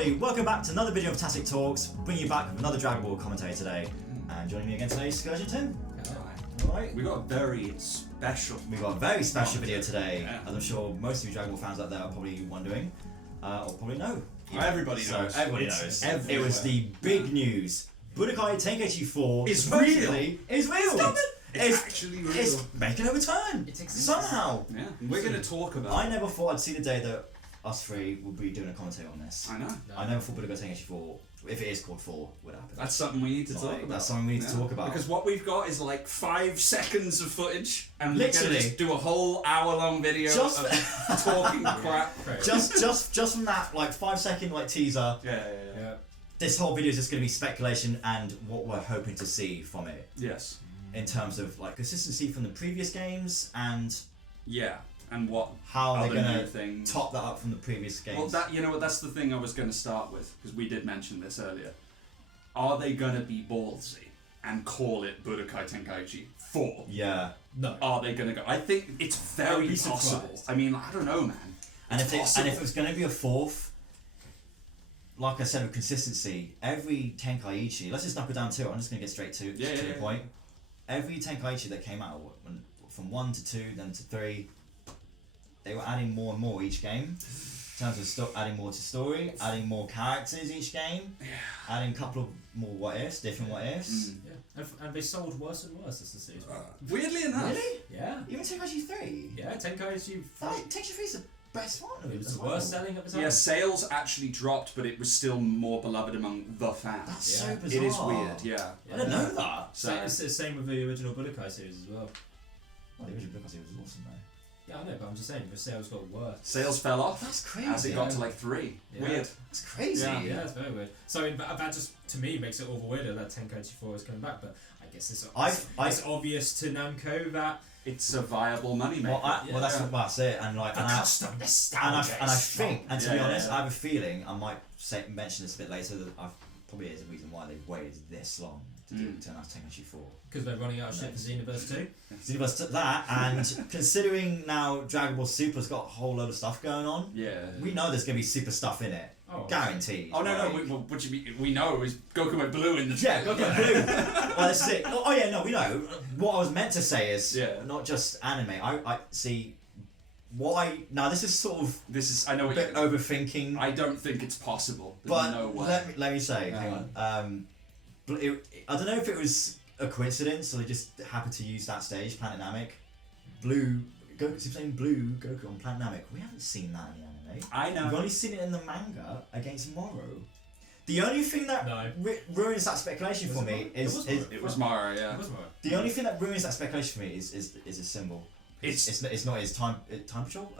everybody, welcome back to another video of Fantastic Talks, bringing you back with another Dragon Ball commentary today. And joining me again today is Scourge and Tim. Alright. We got a very special video today, as I'm sure most of you Dragon Ball fans out there are probably wondering, or probably know. Everybody knows. Everybody knows. It was the big news. Budokai Tenkaichi 4 is real. Stop it! It's actually real. It's making a return. It exists. Somehow. Yeah. We're going to talk about I never thought I'd see the day that us three would be doing a commentary on this. I know. I never thought Budokai Tenkaichi 4, if it is called 4, would happen. That's something we need to talk about. That's something we need to talk about. Because what we've got is like 5 seconds of footage, and we're Literally. going to do a whole hour-long video of talking crap. Just from that like 5-second like teaser. Yeah. This whole video is just going to be speculation and what we're hoping to see from it. Yes. In terms of like consistency from the previous games and and what how they're other going to top that up from the previous games. Well, that's the thing I was going to start with, because we did mention this earlier. Are they going to be ballsy and call it Budokai Tenkaichi 4? Yeah. No. Are they going to go? I think it's very possible. Surprised. I mean, I don't know, man. And if it was going to be a 4th, like I said, with consistency, every Tenkaichi, let's just knock it down to it. I'm just going to get straight to the point. Every Tenkaichi that came out, from 1 to 2, then to 3, they were adding more and more each game. In terms of adding more to story, adding more characters each game, adding a couple of more what-ifs, different what-ifs. Yeah. And they sold worse and worse as the series went. Weirdly enough. Really? Yeah. Even Tenkaichi 3? Yeah, Tenkaichi 3. Tenkaichi 3 is the best one. It was the worst selling of the time. Yeah, sales actually dropped, but it was still more beloved among the fans. That's so bizarre. It is weird, yeah. I didn't know that. So it's the same with the original Budokai series as well. Well, the original Budokai series was awesome though. Yeah, I know, but I'm just saying, the sales got worse. Sales fell off. That's crazy. As it got to like 3. Yeah. Weird. That's crazy. Yeah, it's very weird. So that just, to me, makes it all the weirder that Tenkaichi 4 is coming back, but I guess it's obvious to Namco that it's a viable moneymaker. Well, that's it. And like, custom nostalgia. And I think, and to be honest, I have a feeling I might mention this a bit later. That probably is a reason why they've waited this long to turn out Tenkaichi 4. Because they're running out of shit for Xenoverse 2. Xenoverse took that, and considering now Dragon Ball Super's got a whole load of stuff going on, we know there's gonna be super stuff in it. Oh, guaranteed. Oh no, what you mean? We know is Goku went blue in the Goku went blue. Well, this is it. Oh yeah, no, we know. What I was meant to say is not just anime. I see. Why? Now this is sort of I know a bit overthinking. I don't think it's possible. There's but no way. let me say, hang on. I don't know if it was a coincidence or they just happened to use that stage, Planet Namek. Super Saiyan Blue Goku on Planet Namek. We haven't seen that in the anime. I know. We've only seen it in the manga against Moro. The only thing that ruins that speculation for me is it was Moro, yeah. The only thing that ruins that speculation for me is a symbol. It's not his time patrol.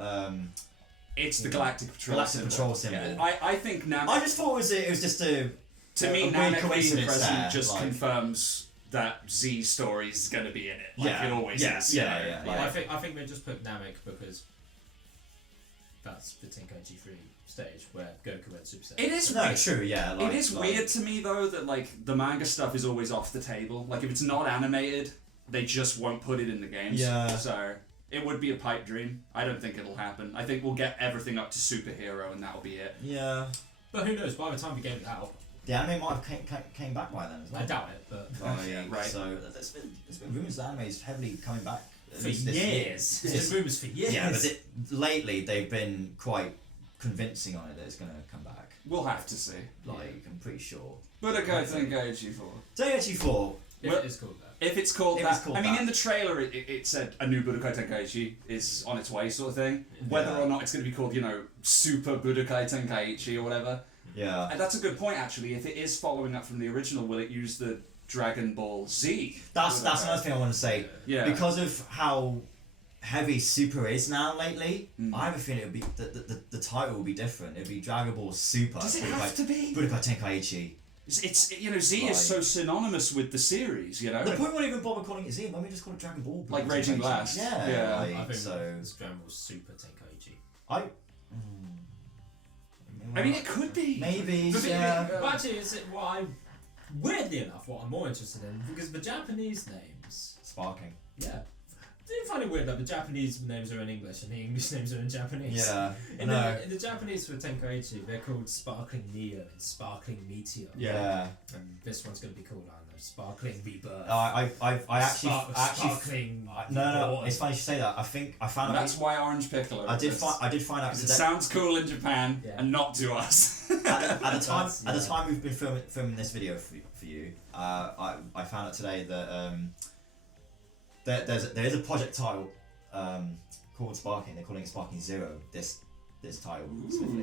It's the Galactic Patrol. Galactic Patrol symbol. Yeah, I think Namek. I just thought it was just a. To me, a Namek being there, present just confirms that Z's story is going to be in it. Like it always is. Yeah. I think they just put Namek because that's the Tenkaichi 3 stage where Goku went Super Saiyan. It is true, yeah. It is weird to me though that like the manga stuff is always off the table. Like if it's not animated, they just won't put it in the games. Yeah. So it would be a pipe dream. I don't think it'll happen. I think we'll get everything up to superhero and that'll be it. Yeah. But who knows? By the time we get it out, the anime might have came back by then as well. I doubt it, but right. So there's been rumours that anime is heavily coming back for years. There's been rumours for years. Yeah, but lately they've been quite convincing on it that it's going to come back. We'll have to see. Like I'm pretty sure. Budokai Tenkaichi 4. Tenkaichi 4. If it is called that. If it's called that. I mean, in the trailer it said a new Budokai Tenkaichi is on its way, sort of thing. Whether or not it's going to be called, Super Budokai Tenkaichi or whatever. Yeah. And that's a good point, actually. If it is following up from the original, will it use the Dragon Ball Z? That's another thing I want to say. Yeah. Because of how heavy Super is now lately, I have a feeling it would be the title will be different. It'd be Dragon Ball Super. Does it have to be? Budokai Tenkaichi. It's Z is so synonymous with the series, The point won't even bother calling it Z. Why don't we just call it Dragon Ball? Like Raging Blast. Yeah. I think it's Dragon Ball Super Tenkaichi. I mean, it could be. Maybe. But actually, weirdly enough, what I'm more interested in because the Japanese names. Sparking. Yeah. do find it weird that the Japanese names are in English and the English names are in Japanese. Yeah, In the Japanese for Tenkaichi, they're called Sparkling Neo and Sparkling Meteor. Yeah. And this one's going to be called, I don't know, Sparkling Rebirth. I actually Sparkling. No. It's funny you say that. I found out. That's why Orange Piccolo. I did find out It today. sounds cool in Japan and not to us. At the time we've been filming this video for you, I found out today that there is a project title called Sparking. They're calling it Sparking Zero. This title.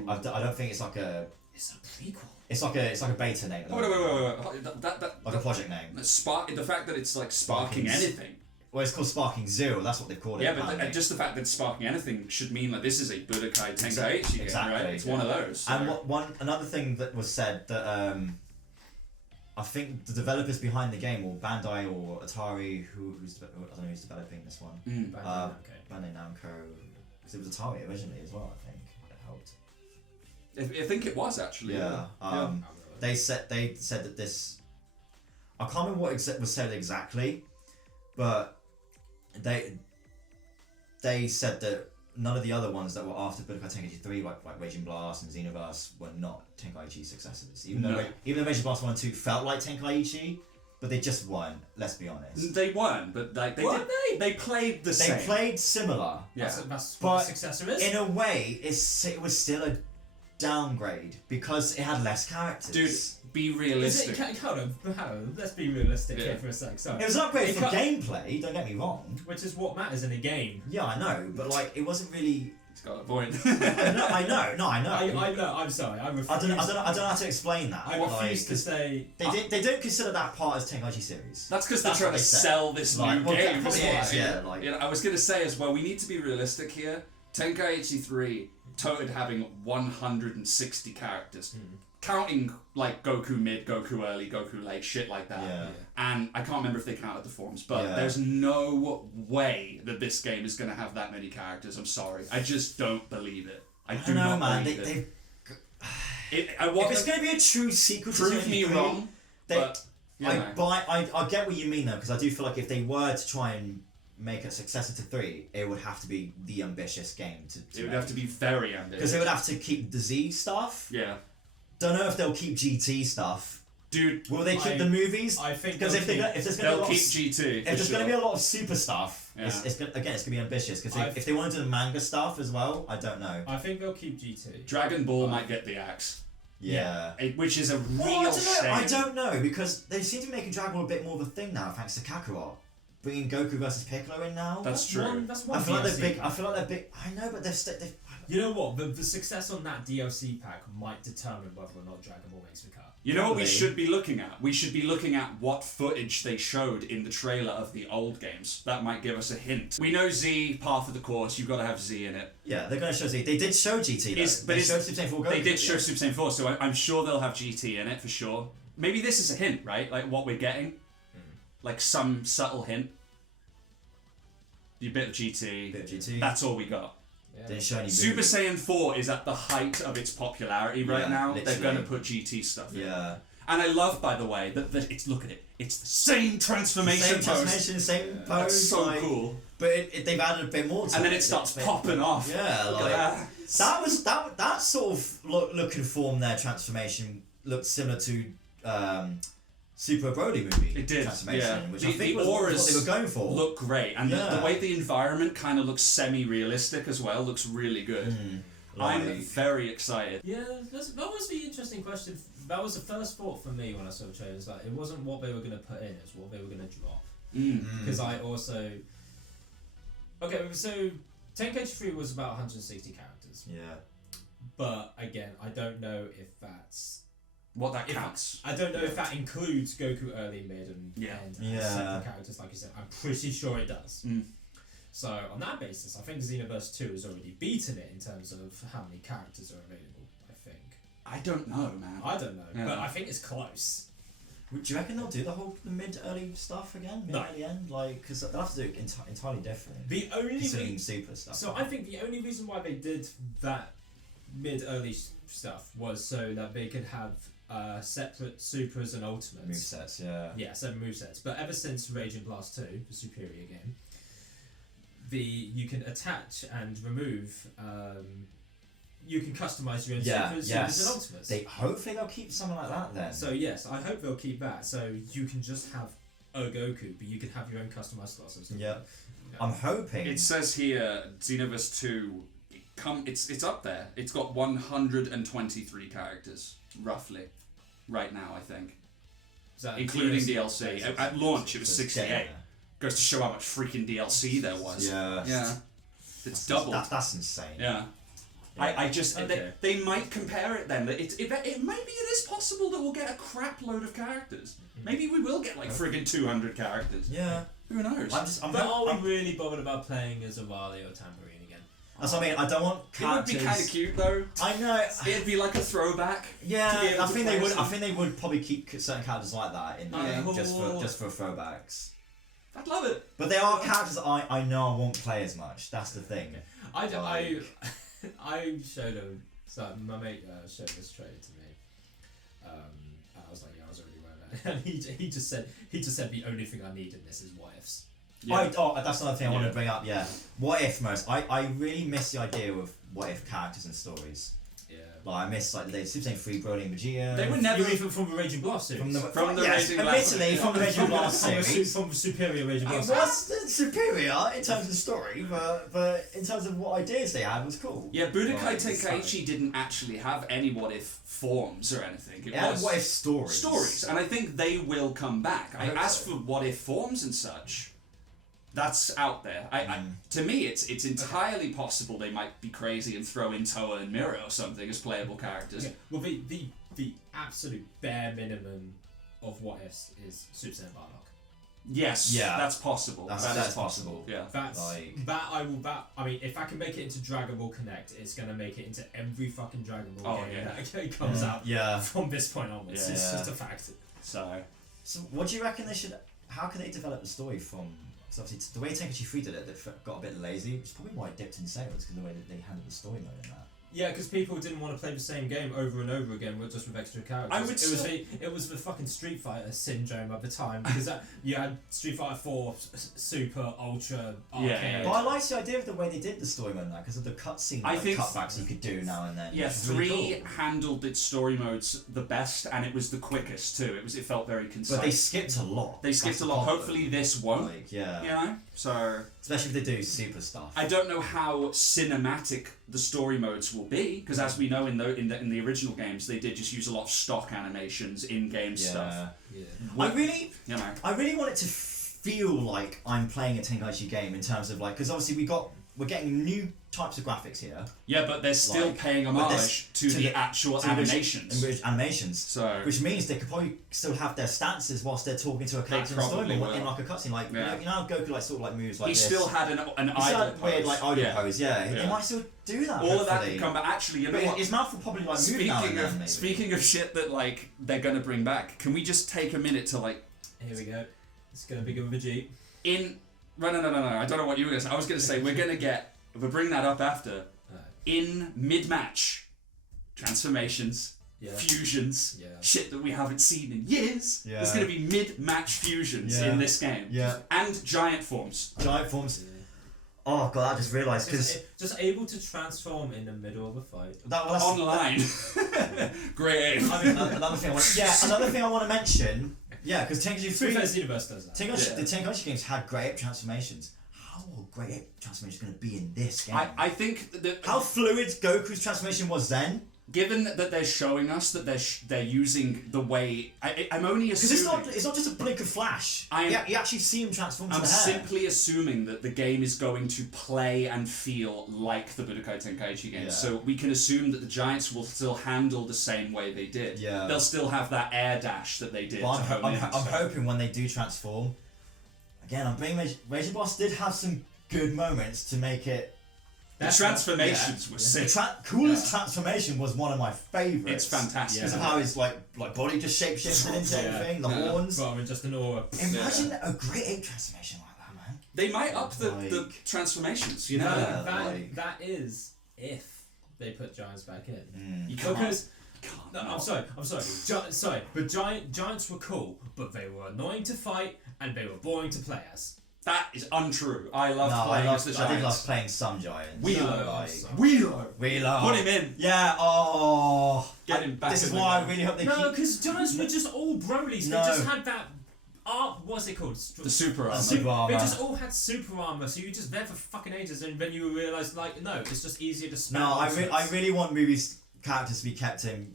I don't think it's like a. It's a prequel. It's like a beta name. Wait. Like a project name. The fact that it's like sparking anything. Well, it's called Sparking Zero. That's what they call it. Yeah, but just the fact that it's sparking anything should mean that this is a Budokai Tenkaichi game, right? It's one of those. So. And another thing that was said that I think the developers behind the game, or Bandai or Atari, I don't know who's developing this one. Bandai Namco, because it was Atari originally as well. I think it helped. I think it was actually. Yeah. They said that this. I can't remember what was said exactly, but they said that none of the other ones that were after Budokai Tenkaichi 3, like Raging Blast and Xenoverse, were not Tenkaichi successors. Even though Raging Blast 1 and 2 felt like Tenkaichi, but they just weren't. Let's be honest. They weren't, but they played the same. They played similar. Yeah. That's what a successor is. In a way, it was still a downgrade because it had less characters. Dude, be realistic. Hold on, let's be realistic here for a sec. Sorry. It was an upgrade for gameplay, don't get me wrong. Which is what matters in a game. Yeah, I know, but like, it wasn't really... It's got a point. I know. I know, I'm sorry, I refuse. I don't know how to explain that. I refuse to say... They don't consider that part as Tenkaichi series. That's because they're trying to sell this new game. I was going to say as well, we need to be realistic here. Tenkaichi 3 toted having 160 characters. Counting like Goku mid, Goku early, Goku late, shit like that. Yeah. And I can't remember if they counted the forms, but there's no way that this game is going to have that many characters. I'm sorry. I just don't believe it. I do not believe it. If it's going to be a true sequel to prove me wrong, I get what you mean though, because I do feel like if they were to try and make a successor to 3, it would have to be the ambitious game to it would have to be very ambitious. Because they would have to keep the Z stuff. Yeah. Don't know if they'll keep GT stuff. Dude, will they keep the movies? I think because if there's going to be GT. If there's going to be a lot of super stuff, it's going to be ambitious. Because if they want to do the manga stuff as well, I don't know. I think they'll keep GT. Dragon Ball might get the axe. Yeah. Which is a real shame. I don't know because they seem to be making Dragon Ball a bit more of a thing now, thanks to Kakarot. Bringing Goku versus Piccolo in now. That's true. That's one I feel like they're big. I know, but they've. You know what? The success on that DLC pack might determine whether or not Dragon Ball makes the cut. You know what we should be looking at? We should be looking at what footage they showed in the trailer of the old games. That might give us a hint. We know Z, Path of the Course, you've got to have Z in it. Yeah, they're going to show Z. They did show GT though. They showed Super Saiyan 4 Goku. They did show Super Saiyan 4, so I'm sure they'll have GT in it for sure. Maybe this is a hint, right? Like what we're getting. Like some subtle hint. A bit of GT. That's all we got. Yeah. Didn't show any Super Saiyan 4 is at the height of its popularity right now. Literally. They're going to put GT stuff in. Yeah. And I love, by the way, that it's, look at it, it's the same transformation pose. Same pose. That's so cool. But they've added a bit more to it. And then it starts popping off. Yeah, look like that. that sort of look and form, their transformation looked similar to Super Broly movie. It did, transformation, which I think was what they were going for. Look great, and the way the environment kind of looks semi-realistic as well looks really good. I'm very excited. Yeah, that was the interesting question. That was the first thought for me when I saw the trailer. Like, it wasn't what they were going to put in; it's what they were going to drop. Because I also so Tenkaichi 3 was about 160 characters. Yeah, but again, I don't know if that's what that counts. I don't know if that includes Goku early, mid, and end separate characters, like you said. I'm pretty sure it does. So on that basis, I think Xenoverse 2 has already beaten it in terms of how many characters are available. I think. I don't know, man. I don't know, but I think it's close. Do you reckon they'll do the mid early stuff again? Mid early end, like because they'll have to do it entirely different. The only super stuff. So I think the only reason why they did that mid early stuff was so that they could have separate supers and ultimates. Movesets, yeah. Yeah, 7 movesets. But ever since Rage and Blast 2, the superior game, you can attach and remove. You can customize your own supers and ultimates. Hopefully they'll keep something like that then. So yes, I hope they'll keep that. So you can just have a Goku, but you can have your own customized slots. Yeah. I'm hoping. It says here, Xenoverse 2, it's up there. It's got 123 characters, roughly, right now, I think. Including DLC. At launch, it was 68. Goes to show how much freaking DLC there was. Yeah. It's doubled. That's insane. Yeah. I just they might compare it then. It maybe it is possible that we'll get a crap load of characters. Maybe we will get like friggin' 200 characters. Yeah. Who knows? Are we really bothered about playing as a Raleigh or Tambourine again? That's what I mean. I don't want characters. It would be kind of cute though. I know. It'd be like a throwback. Yeah, I think they would. I think they would probably keep certain characters like that in the game just for throwbacks. I'd love it. But they are characters that I know I won't play as much. That's the thing. I showed him. So my mate showed this trailer to me. And I was like, I was already wearing that. And he just said the only thing I need in this is what ifs. Yeah. That's another thing I want to bring up. Yeah, what if most? I really miss the idea of what if characters and stories. Yeah. Like I miss the Super Saiyan 3 Broly and Vegeta. They were never even from the Raging Blast series. From the Raging Blast series. From the superior Raging Blast. It was superior in terms of the story, but in terms of what ideas they had was cool. Yeah, Budokai Tenkaichi didn't actually have any what if forms or anything. It was what if stories. Stories, and I think they will come back. As for what if forms and such, that's out there. To me, it's entirely possible they might be crazy and throw in Toa and Miro or something as playable characters. Okay. Well, the absolute bare minimum of what ifs is Super Saiyan Bardock. Yes, that's possible. That's possible. Yeah, I mean, if I can make it into Dragon Ball Connect, it's gonna make it into every fucking Dragon Ball game that comes out. Yeah. From this point onwards, it's just a fact. So what do you reckon they should? How can they develop the story from? Because obviously the way Tenkaichi 3 did it, they got a bit lazy, which is probably why it dipped in sales, because the way that they handled the story mode in that. Yeah, because people didn't want to play the same game over and over again, just with extra characters. It was the fucking Street Fighter syndrome at the time, because you had Street Fighter 4, Super, Ultra, Arcade. Yeah. But I like the idea of the way they did the story mode now, because of the cutscene cutbacks you could do now and then. Yeah, 3 really cool. handled its story modes the best, and it was the quickest too. It felt very concise. But they skipped a lot. Hopefully this won't. You know? So especially if they do super stuff. I don't know how cinematic the story modes will be, because as we know in the original games, they did just use a lot of stock animations, in-game stuff. Yeah. I really want it to feel like I'm playing a Tenkaichi game in terms of because obviously we're getting new types of graphics here. Yeah, but they're still paying homage to the actual animations. So which means they could probably still have their stances whilst they're talking to a character in a story in like a cutscene. You know how Goku sort of moves like he this. He still had an idle pose. Weird idle pose. Yeah, they might still do that. All of that could come back. Actually, you know what? His mouth will probably move now and then, maybe. Speaking of shit that they're gonna bring back, can we just take a minute to Here we go. It's gonna be good with a G. No, I don't know what you were gonna say. I was gonna say we'll bring that up after. In mid-match, transformations, fusions, shit that we haven't seen in years. Yeah. There's going to be mid-match fusions in this game. Yeah. And giant forms. Yeah. Oh god, I just realised because just able to transform in the middle of a fight. Online. Great. I mean, another thing I want to mention. Yeah, because Tenkaichi 3 Xenoverse does that. The Tenkaichi games had great ape transformations. How are great ape transformations going to be in this game? I think that how fluid Goku's transformation was then. Given that they're showing us that they're using the way I'm only assuming because it's not just a blink of flash. You actually see him transform. I'm simply assuming that the game is going to play and feel like the Budokai Tenkaichi game, so we can assume that the Giants will still handle the same way they did. Yeah, they'll still have that air dash that they did. But I'm hoping when they do transform, again, I'm bringing Raging Blast did have some good moments to make it. The transformations were sick. The coolest transformation was one of my favourites. It's fantastic. Because of how his body just shapeshifted into everything, the horns. Well, I mean, just an aura. Imagine a great ape transformation like that, man. They might up the transformations, you know. That is if they put Giants back in. You can't. I'm sorry. But Giants were cool, but they were annoying to fight and they were boring to play as. That is untrue. I love playing as the Giants. I did love playing some Giants. Wheelo. Put him in. Yeah, Get him back. This is why I really hope they keep... No, because Giants were just all Brolys. They just had that... what's it called? The super armor. They just all had super armor, so you just there for fucking ages, and then you realise, like, no, it's just easier to spam. No, I really want movies characters to be kept in...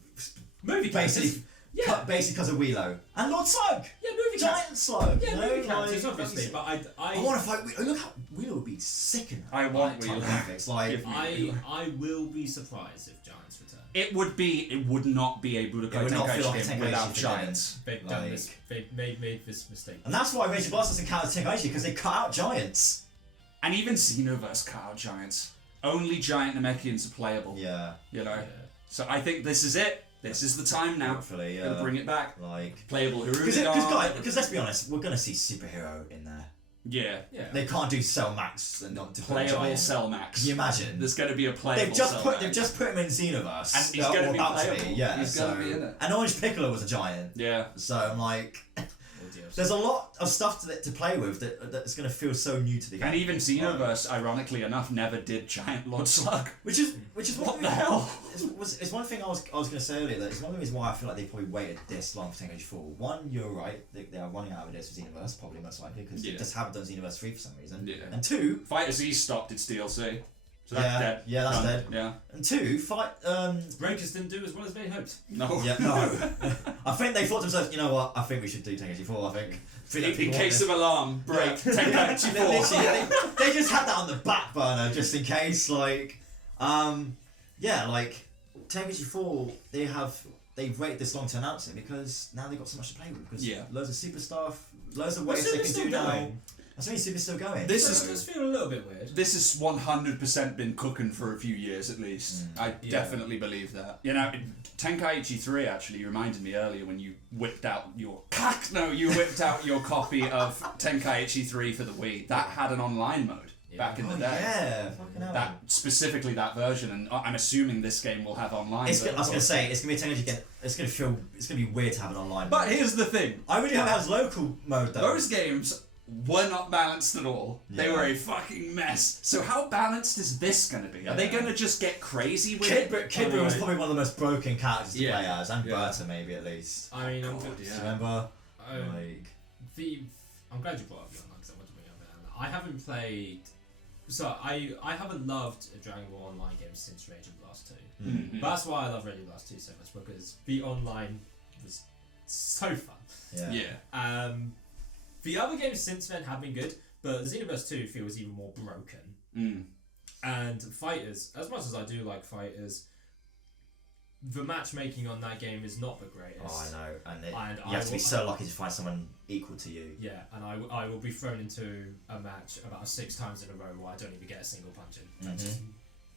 Movie characters? Yeah. Basically because of Wheelo. And Lord Slug! Yeah, movie Giant Slug! Yeah, movie characters, obviously, but I want to fight Wheelo. Look how Wheelo would be sick in that. I want Wheelo. Graphics. Like, I will be surprised if Giants return. It would not be a Budokai Tenkaichi game without Giants. They've done this. They've made this mistake. And that's why Rage of Blast doesn't count as Tenkaichi, because they cut out Giants. And even Xenoverse cut out Giants. Only Giant Namekians are playable. Yeah. You know? Yeah. So I think this is it. This is the time now. Hopefully, yeah. Gonna bring it back. Like playable Hirumi. Because let's be honest, we're gonna see superhero in there. Yeah. They can't do Cell Max and not do playable Cell Max. Can you imagine? There's gonna be a playable. They've just put him in Xenoverse. And he's gonna be playable. Yeah. He's gonna be in it. And Orange Piccolo was a giant. Yeah. So I'm like. There's a lot of stuff to play with that's going to feel so new to the game. And even Xenoverse, ironically enough, never did Giant Lord Slug. Which is what the hell? It's one thing I was going to say earlier. That it's one of the reasons why I feel like they probably waited this long for Tenkaichi 4. One, you're right. They are running out of ideas for Xenoverse, probably most likely, because they just haven't done Xenoverse 3 for some reason. Yeah. And two, Fighter Z stopped its DLC. So that's dead. Yeah, that's dead. Yeah. And two, Breakers didn't do as well as they hoped. No. Yeah, no. I think they thought to themselves, you know what? I think we should do Tenkaichi 4. I think. In case of alarm, break. Tenkaichi 4. They just had that on the back burner just in case. Like, Tenkaichi 4. They've waited this long to announce it because now they've got so much to play with. Because loads of super stuff, loads of ways they can do now. I think Super's still going. This does feel a little bit weird. This has 100% been cooking for a few years at least. I definitely believe that. You know, Tenkaichi 3 actually reminded me earlier when you whipped out your copy of Tenkaichi 3 for the Wii. That had an online mode back in the day. Yeah, fucking hell. That specifically that version, and I'm assuming this game will have online. I was gonna say it's gonna be Tenkaichi again. It's gonna be weird to have an online. But here's the thing. I really hope it has local mode though. Those games were not balanced at all. They were a fucking mess. So how balanced is this going to be? Are they going to just get crazy with it? Kid was probably one of the most broken characters to play as, and Berta maybe at least. I mean, do you remember? I'm glad you brought up the online because I want to bring up that. I haven't played. So I haven't loved a Dragon Ball Online game since Rage and Blast 2. Mm-hmm. But that's why I love Rage and Blast 2 so much, because the online was so fun. Yeah. The other games since then have been good, but Xenoverse 2 feels even more broken. And Fighters, as much as I do like Fighters, the matchmaking on that game is not the greatest. Oh, I know. And you have to be so lucky to find someone equal to you. Yeah, and I will be thrown into a match about 6 times in a row where I don't even get a single punch in.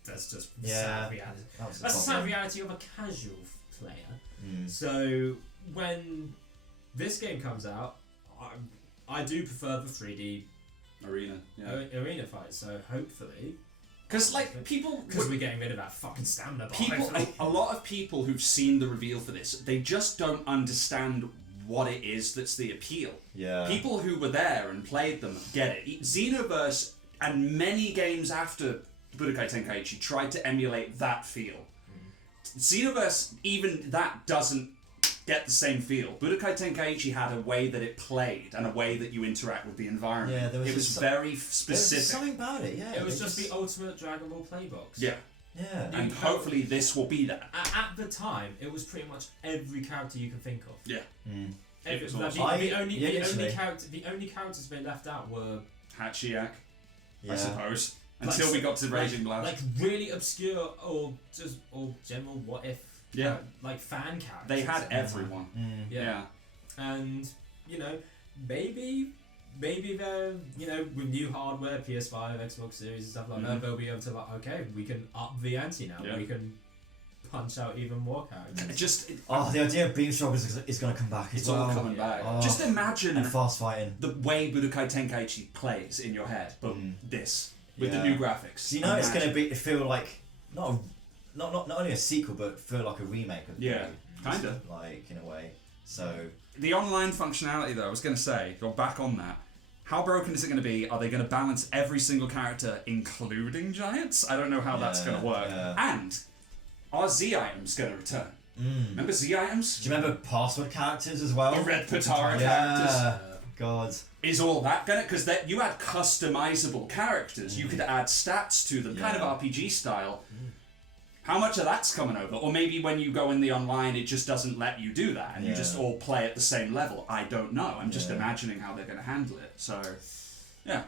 That's just sad reality. That's the sad reality of a casual player. So when this game comes out, I do prefer the 3D arena fight, so hopefully... Because we're getting rid of that fucking stamina bar. A lot of people who've seen the reveal for this, they just don't understand what it is that's the appeal. Yeah. People who were there and played them get it. Xenoverse and many games after Budokai Tenkaichi tried to emulate that feel. Xenoverse, even that doesn't get the same feel. Budokai Tenkaichi had a way that it played and a way that you interact with the environment. Yeah, it was very specific. There was something about it, yeah. It was just the ultimate Dragon Ball playbox. Yeah. Yeah. And hopefully this will be that. At the time, it was pretty much every character you can think of. Yeah. The only characters they left out were Hachiyak, I suppose. Until we got to Raging Blast. Like really obscure or general what if fan characters. They had everyone. Yeah. And maybe they're with new hardware, PS5, Xbox Series and stuff like that, they'll be able to we can up the ante now. We can punch out even more characters. The idea of beam struggles is going to come back as well. It's all coming back. Just imagine and fast fighting. The way Budokai Tenkaichi plays in your head, but this with the new graphics. So it's going to feel like not only a sequel, but feel like a remake of the kind of like in a way. So the online functionality, though, I was going to say, go back on that. how broken is it going to be? Are they going to balance every single character, including giants? I don't know how that's going to work. And are Z items going to return? Remember Z items? Do you remember password characters as well? The red Patara characters. God. Is all that gonna? Because you had customizable characters. You could add stats to them, kind of RPG style. How much of that's coming over? Or maybe when you go in the online, it just doesn't let you do that, and you just all play at the same level. I don't know. I'm just imagining how they're going to handle it. So, yeah.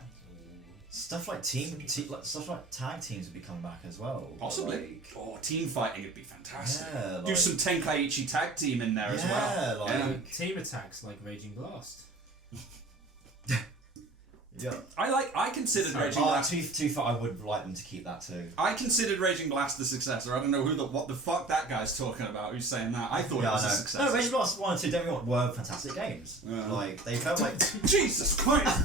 Stuff like stuff like tag teams would be coming back as well. Possibly. Team fighting would be fantastic. Yeah, do some Tenkaichi tag team in there as well. Team attacks like Raging Blast. Yeah. I considered Raging Blast. Too far. I would like them to keep that too. I considered Raging Blast the successor. I don't know what the fuck that guy's talking about. Who's saying that? I thought it was a successor. No, Raging Blast 1 and 2, don't get me wrong, were fantastic games. Like they felt like Jesus Christ.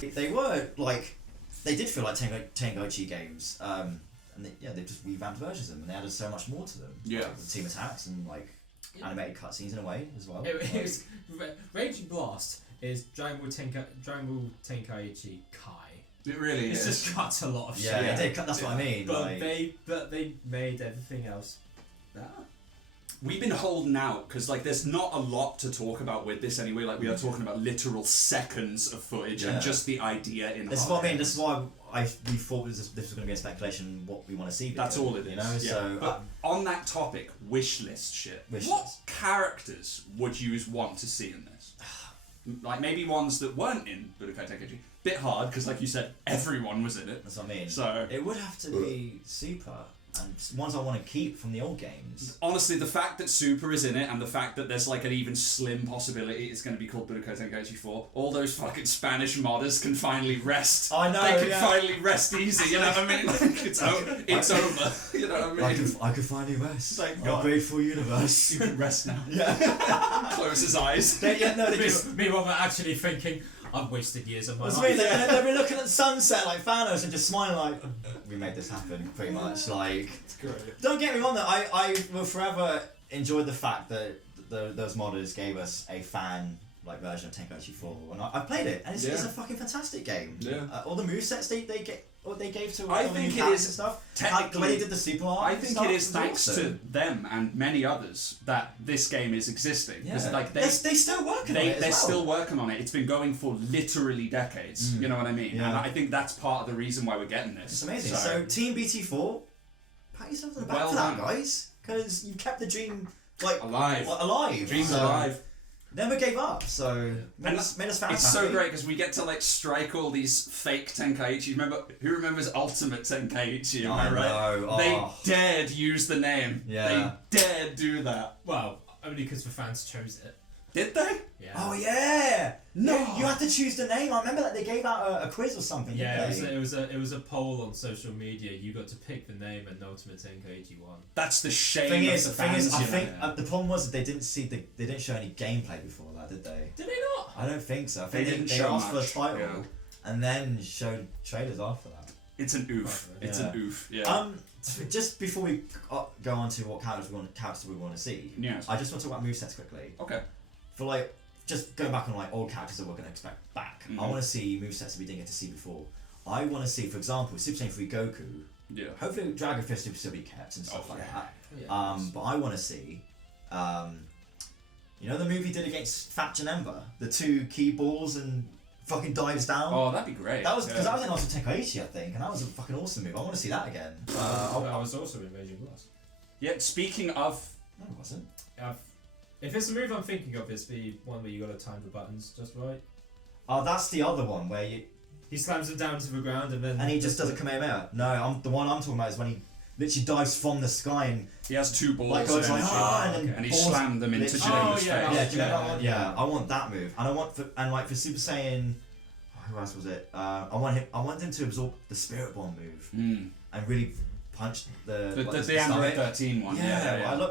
They were like they did feel like Tenkaichi games. And they just revamped versions of them, and they added so much more to them. Yeah. Like, the team attacks and like animated cutscenes in a way as well. It was Raging Blast is Dragon Ball Tenkaichi Kai. It really is. It's just cut a lot of shit. Yeah, they cut, that's what I mean. But they made everything else better. We've been holding out because there's not a lot to talk about with this anyway. Like we are talking about literal seconds of footage and just the idea in. This is what I mean. This is why we thought this was going to be a speculation. What we want to see. That's all it is. You know. Yeah. So but on that topic, wish list shit. What characters would you want to see in this? Like maybe ones that weren't in Budokai Tenkaichi. Bit hard because, like you said, everyone was in it. That's what I mean. So it would have to be Super and ones I want to keep from the old games. Honestly, the fact that Super is in it and the fact that there's an even slim possibility it's going to be called Budokai Tenkaichi 4, all those fucking Spanish modders can finally rest. I know. They can finally rest easy. You know what I mean? It's over. You know what I mean? I could finally rest. Thank God. Grateful universe. You can rest now. Yeah. Close his eyes. Meanwhile, we're actually thinking, I've wasted years of my life. They've been looking at the sunset like Thanos and just smiling like, we made this happen, pretty much. Like, don't get me wrong though, I will forever enjoy the fact that those modders gave us a fan version of Tenkaichi 4, and I played it, and it's a fucking fantastic game. Yeah. All the movesets they gave to I all the think new it is and stuff. technically The way they did the super art. I think it is thanks to them and many others that this game is existing. Yeah. They still working on it as they're well. still working on it. It's been going for literally decades. You know what I mean? Yeah. And I think that's part of the reason why we're getting this. It's amazing. So Team BT4, pat yourself on the back for that, guys, because you kept the dream alive. Dreams alive. Never gave up, so made us fans. It's so great because we get to strike all these fake Tenkaichi. Who remembers Ultimate Tenkaichi? Am I right? Know. They dared use the name. Yeah. They dared do that. Well, only because the fans chose it. Did they? Yeah. Oh yeah. No. You had to choose the name. I remember that they gave out a quiz or something. Yeah, didn't they? it was a poll on social media. You got to pick the name, and Ultimate Tenkaichi won. That's the shame of the fans. I think the problem was that they didn't show any gameplay before that, did they? Did they not? I don't think so. I They think didn't they show asked much, for a title and then showed trailers after that. It's an oof. It's an oof. Yeah. Just before we go on to what characters we want to see, Yes. I just want to talk about movesets quickly. Okay. For just going back on old characters that we're going to expect back. I want to see movesets that we didn't get to see before. I want to see, for example, Super Saiyan 3 Goku. Yeah. Hopefully Dragon Fist will still be kept and stuff like that. Yeah. But I want to see, the movie he did against Fat Janemba, the two key balls and fucking dives down. Oh, that'd be great. That was because that was in Ultimate Tenkaichi, I think, and that was a fucking awesome move. I want to see that again. That was also in Raging Blast. Yeah. Speaking of. No, it wasn't. If it's the move I'm thinking of, it's the one where you got to time the buttons just right. Oh, that's the other one where he slams them down to the ground and then. And he just does a Kamehameha. No, the one I'm talking about is when he literally dives from the sky and he has two balls. And he slammed them into Janemba's face. Yeah. I want that move, and I want for Super Saiyan. Who else was it? I want him to absorb the Spirit Bomb move and really punch the Android 13 one. Yeah.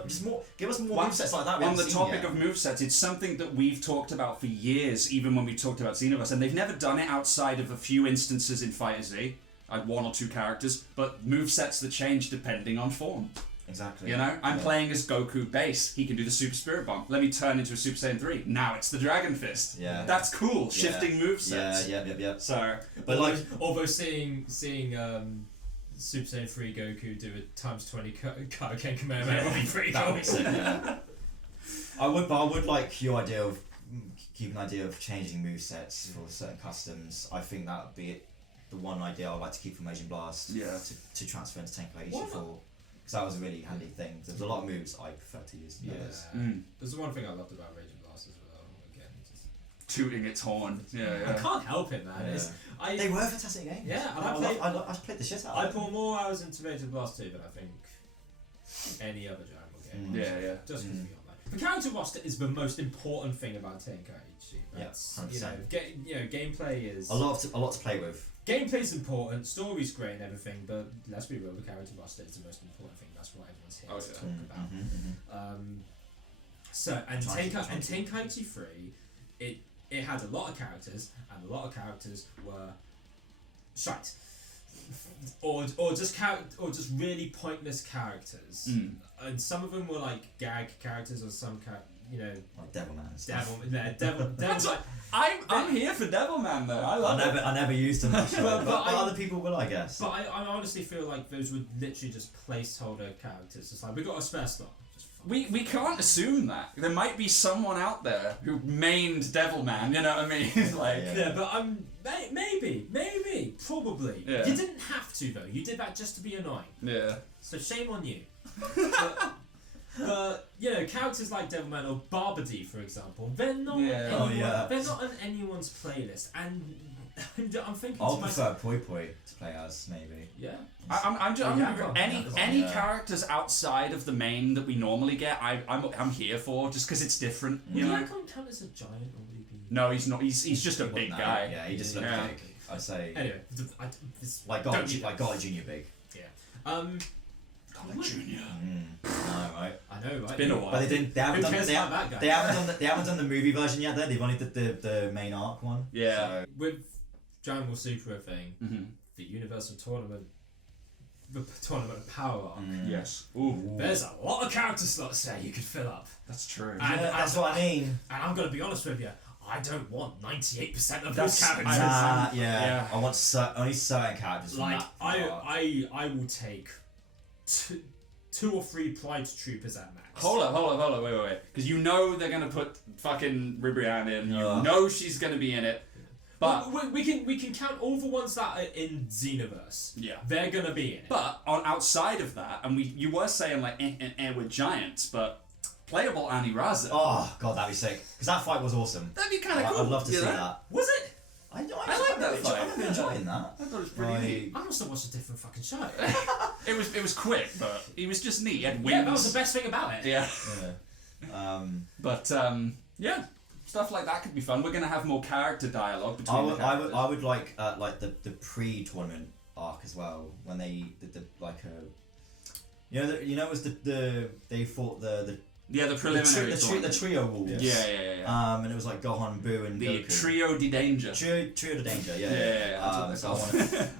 Give us more movesets like that. On the topic of movesets, it's something that we've talked about for years, even when we talked about Xenoverse, and they've never done it outside of a few instances in Fighter Z. One or two characters, but movesets that change depending on form. Exactly. You know, I'm playing as Goku base. He can do the Super Spirit Bomb. Let me turn into a Super Saiyan 3. Now it's the Dragon Fist. Yeah. That's cool. Shifting movesets. Yeah. So, but although seeing Super Saiyan 3 Goku do a ×20 Kaioken Kamehameha would be pretty cool. I would like your idea of keep an idea of changing movesets for certain customs. I think that would be the one idea I'd like to keep from Asian Blast. Yeah. To transfer into Tenkaichi 4. Because that was a really handy thing. There's a lot of moves I prefer to use. There's one thing I loved about Raging Blast as well. Again, just tooting its horn. I can't help it, man. Yeah. They were fantastic games. Yeah, I played the shit out of them. I put more hours into Raging Blast 2 than I think any other Dragon Ball game. Yeah. Just because we got that. The character roster is the most important thing about Tenkaichi. That's, gameplay is a lot to play with. Gameplay's important, story's great and everything, but let's be real, the character roster is the most important thing. That's what everyone's here to talk about. Tenkaichi 3, it had a lot of characters, and a lot of characters were shite, or just really pointless characters, and some of them were like gag characters, or some like Devilman. Devil's like, I'm here for Devilman though. I never used them much, but other people will, I guess. But I honestly feel like those were literally just placeholder characters. It's like, we got a spare slot. We can't assume that. There might be someone out there who mained Devilman, you know what I mean? But maybe, probably. Yeah. You didn't have to though. You did that just to be annoying. Yeah. So shame on you. But characters like Devilman or Barbody, for example, they're not they're not on anyone's playlist, and I'm thinking. I'll prefer Poi Poi to play as, maybe. Yeah. Any characters outside of the main that we normally get, I'm here for, just because it's different. Would Yakon count as a giant, or would he be? No, he's not. He's just a big guy. Yeah, he just looks big. I'd say. Anyway, like God Junior big. Yeah. Junior. No, right. I know, right? It's been a while. But they haven't done the movie version yet. They've only did the main arc one. Yeah. So. With Dragon Ball Super thing, the Universal Tournament, the Tournament of Power arc. Yes. Ooh. There's a lot of character slots there you could fill up. That's true. And that's what I mean. And I'm gonna be honest with you. I don't want 98% of those characters. I want only certain characters. Like I will take two or three Pride Troopers at max. Hold up, wait. Because they're gonna put fucking Ribrianne in. You know she's gonna be in it. But we can count all the ones that are in Xenoverse. Yeah, they're gonna be in it. But outside of that, and you were saying like with giants, but playable Ani Raza. Oh god, that'd be sick. Because that fight was awesome. That'd be kind of cool. I'd love to see that. Was it? I like that fight. I'm enjoying that. I thought it was pretty neat. I must have watched a different fucking show. It was quick, but it was just neat. He had wings. Yeah, that was the best thing about it. Yeah. But yeah, stuff like that could be fun. We're gonna have more character dialogue between the characters. I would like the pre-tournament arc as well, when they did it was they fought the preliminary the trio wolves. Yeah. And it was like Gohan, Boo, and the Goku. Trio de Danger. Trio de Danger. Yeah. So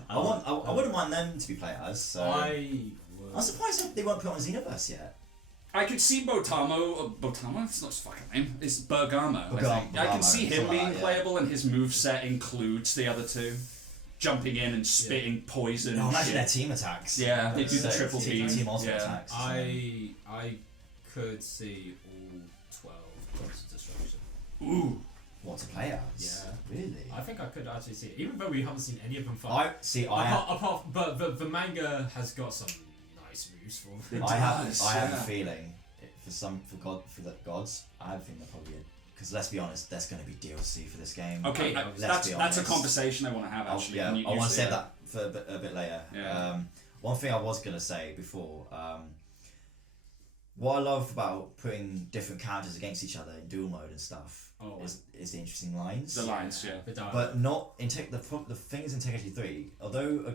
I wouldn't mind them to be played as. So. I'm surprised they weren't put on Xenoverse yet. I could see Botamo. It's not his fucking name. It's Bergamo. I can see him being playable, and his moveset includes the other two. Jumping in and spitting poison. No, imagine their team attacks. Yeah, they do the triple team attacks. I could see all 12 Gods of Destruction. Ooh. What to play as? Yeah. Really? I think I could actually see it, even though we haven't seen any of them fight. But the manga has got some nice moves for them. I have a feeling for the gods. I have a feeling they're probably because let's be honest, there's going to be DLC for this game. Okay, that's a conversation I want to have actually. I want to save that for a bit later. Yeah. One thing I was going to say before. What I love about putting different characters against each other in duel mode and stuff is the interesting lines. The lines, yeah. But not in the thing is in Tenkaichi 3, although a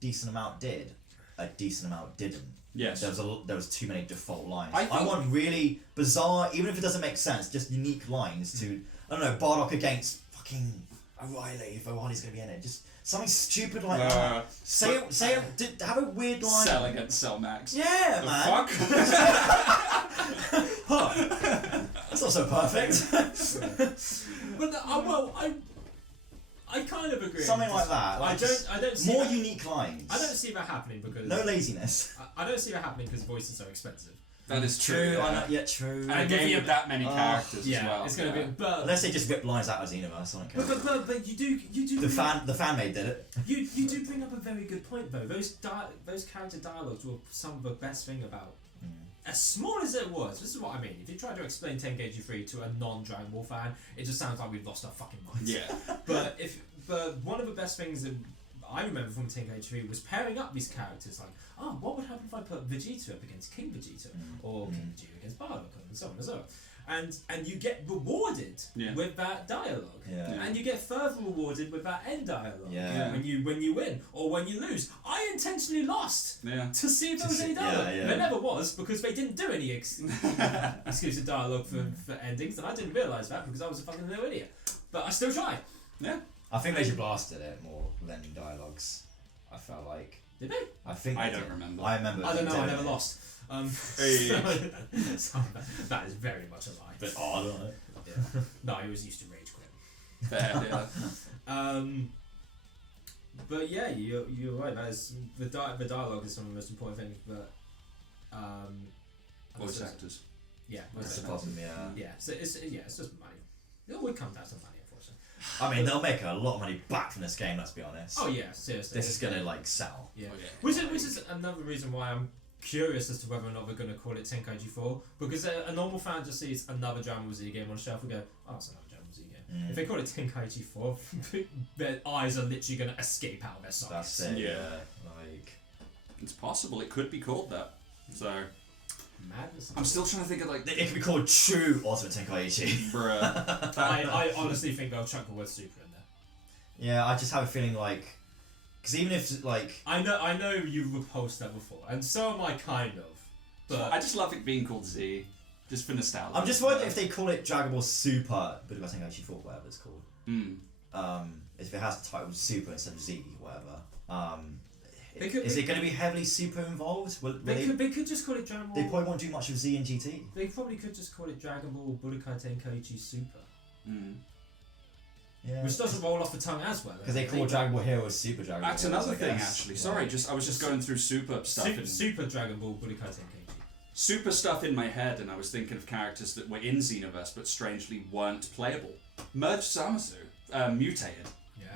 decent amount did, a decent amount didn't. Yes. There was too many default lines. I want really bizarre, even if it doesn't make sense, just unique lines to, I don't know, Bardock against fucking O'Reilly, if O'Reilly's going to be in it. Just something stupid like that. Have a weird line. Cell against Cell Max. Yeah, the man. Fuck? That's not so perfect. But I kind of agree. Something like that. I don't see more that, unique lines. I don't see that happening because no laziness. I don't see that happening because voices are expensive. That is true. True. And a game with that many characters as well. It's going to be. But unless they just rip lines out of Xenoverse, I don't care. But you do. The fan made did it. You do bring up a very good point though. Those character dialogues were some of the best thing about. As small as it was, this is what I mean. If you try to explain Tenkaichi 3 to a non-Dragon Ball fan, it just sounds like we've lost our fucking minds. Yeah. But one of the best things that I remember from Tenkaichi 3 was pairing up these characters. Like, what would happen if I put Vegeta up against King Vegeta, or King Vegeta against Bardock, and so on and so on. And you get rewarded with that dialogue, and you get further rewarded with that end dialogue when you win or when you lose. I intentionally lost to see if there was any dialogue. There never was because they didn't do any exclusive dialogue for endings, and I didn't realise that because I was a fucking little idiot. But I still tried. Yeah. I think they should blasted it more than dialogues. I felt like. Did they? I think. I don't remember. I remember. I don't know. I never lost. So that is very much a lie. But I don't know. Yeah. No, I was used to rage quit. Fair, but yeah, you're right. That is the dialogue is some of the most important things. But voice actors. Yeah, that's the problem. Yeah. So it's just money. It always comes down to money, unfortunately. I mean, they'll make a lot of money back from this game. Let's be honest. Oh yeah, seriously. This is gonna like sell. Yeah. Which is another reason why I'm curious as to whether or not we're going to call it Tenkaichi 4, because a normal fan just sees another Dragon Ball Z game on the shelf and go, oh, it's another Dragon Ball Z game. If they call it Tenkaichi 4, their eyes are literally going to escape out of their sockets. That's it. Yeah. Like, it's possible it could be called that. So madness. I'm still trying to think of like it could be called True Ultimate Tenkaichi. Bruh. I honestly think they'll chuck the word super in there. Yeah, I just have a feeling like. Because even if, like... I know you've repulsed that before, and so am I kind of, but... I just love it being called Z, just for nostalgia. I'm just worried if they call it Dragon Ball Super, Budokai Tenkaichi 4, whatever it's called. If it has the title Super instead of Z, whatever. Is it going to be heavily Super involved? They could just call it Dragon Ball... They probably won't do much of Z and GT. They probably could just call it Dragon Ball Budokai Tenkaichi Super. Yeah. Which doesn't roll off the tongue as well. Because they call Dragon Ball Heroes Super Dragon Ball. That's another thing, actually. Sorry, I was just going through Super stuff. Super Dragon Ball Budokai Tenkaichi. Super stuff in my head, and I was thinking of characters that were in Xenoverse but strangely weren't playable. Merged Zamasu, mutated.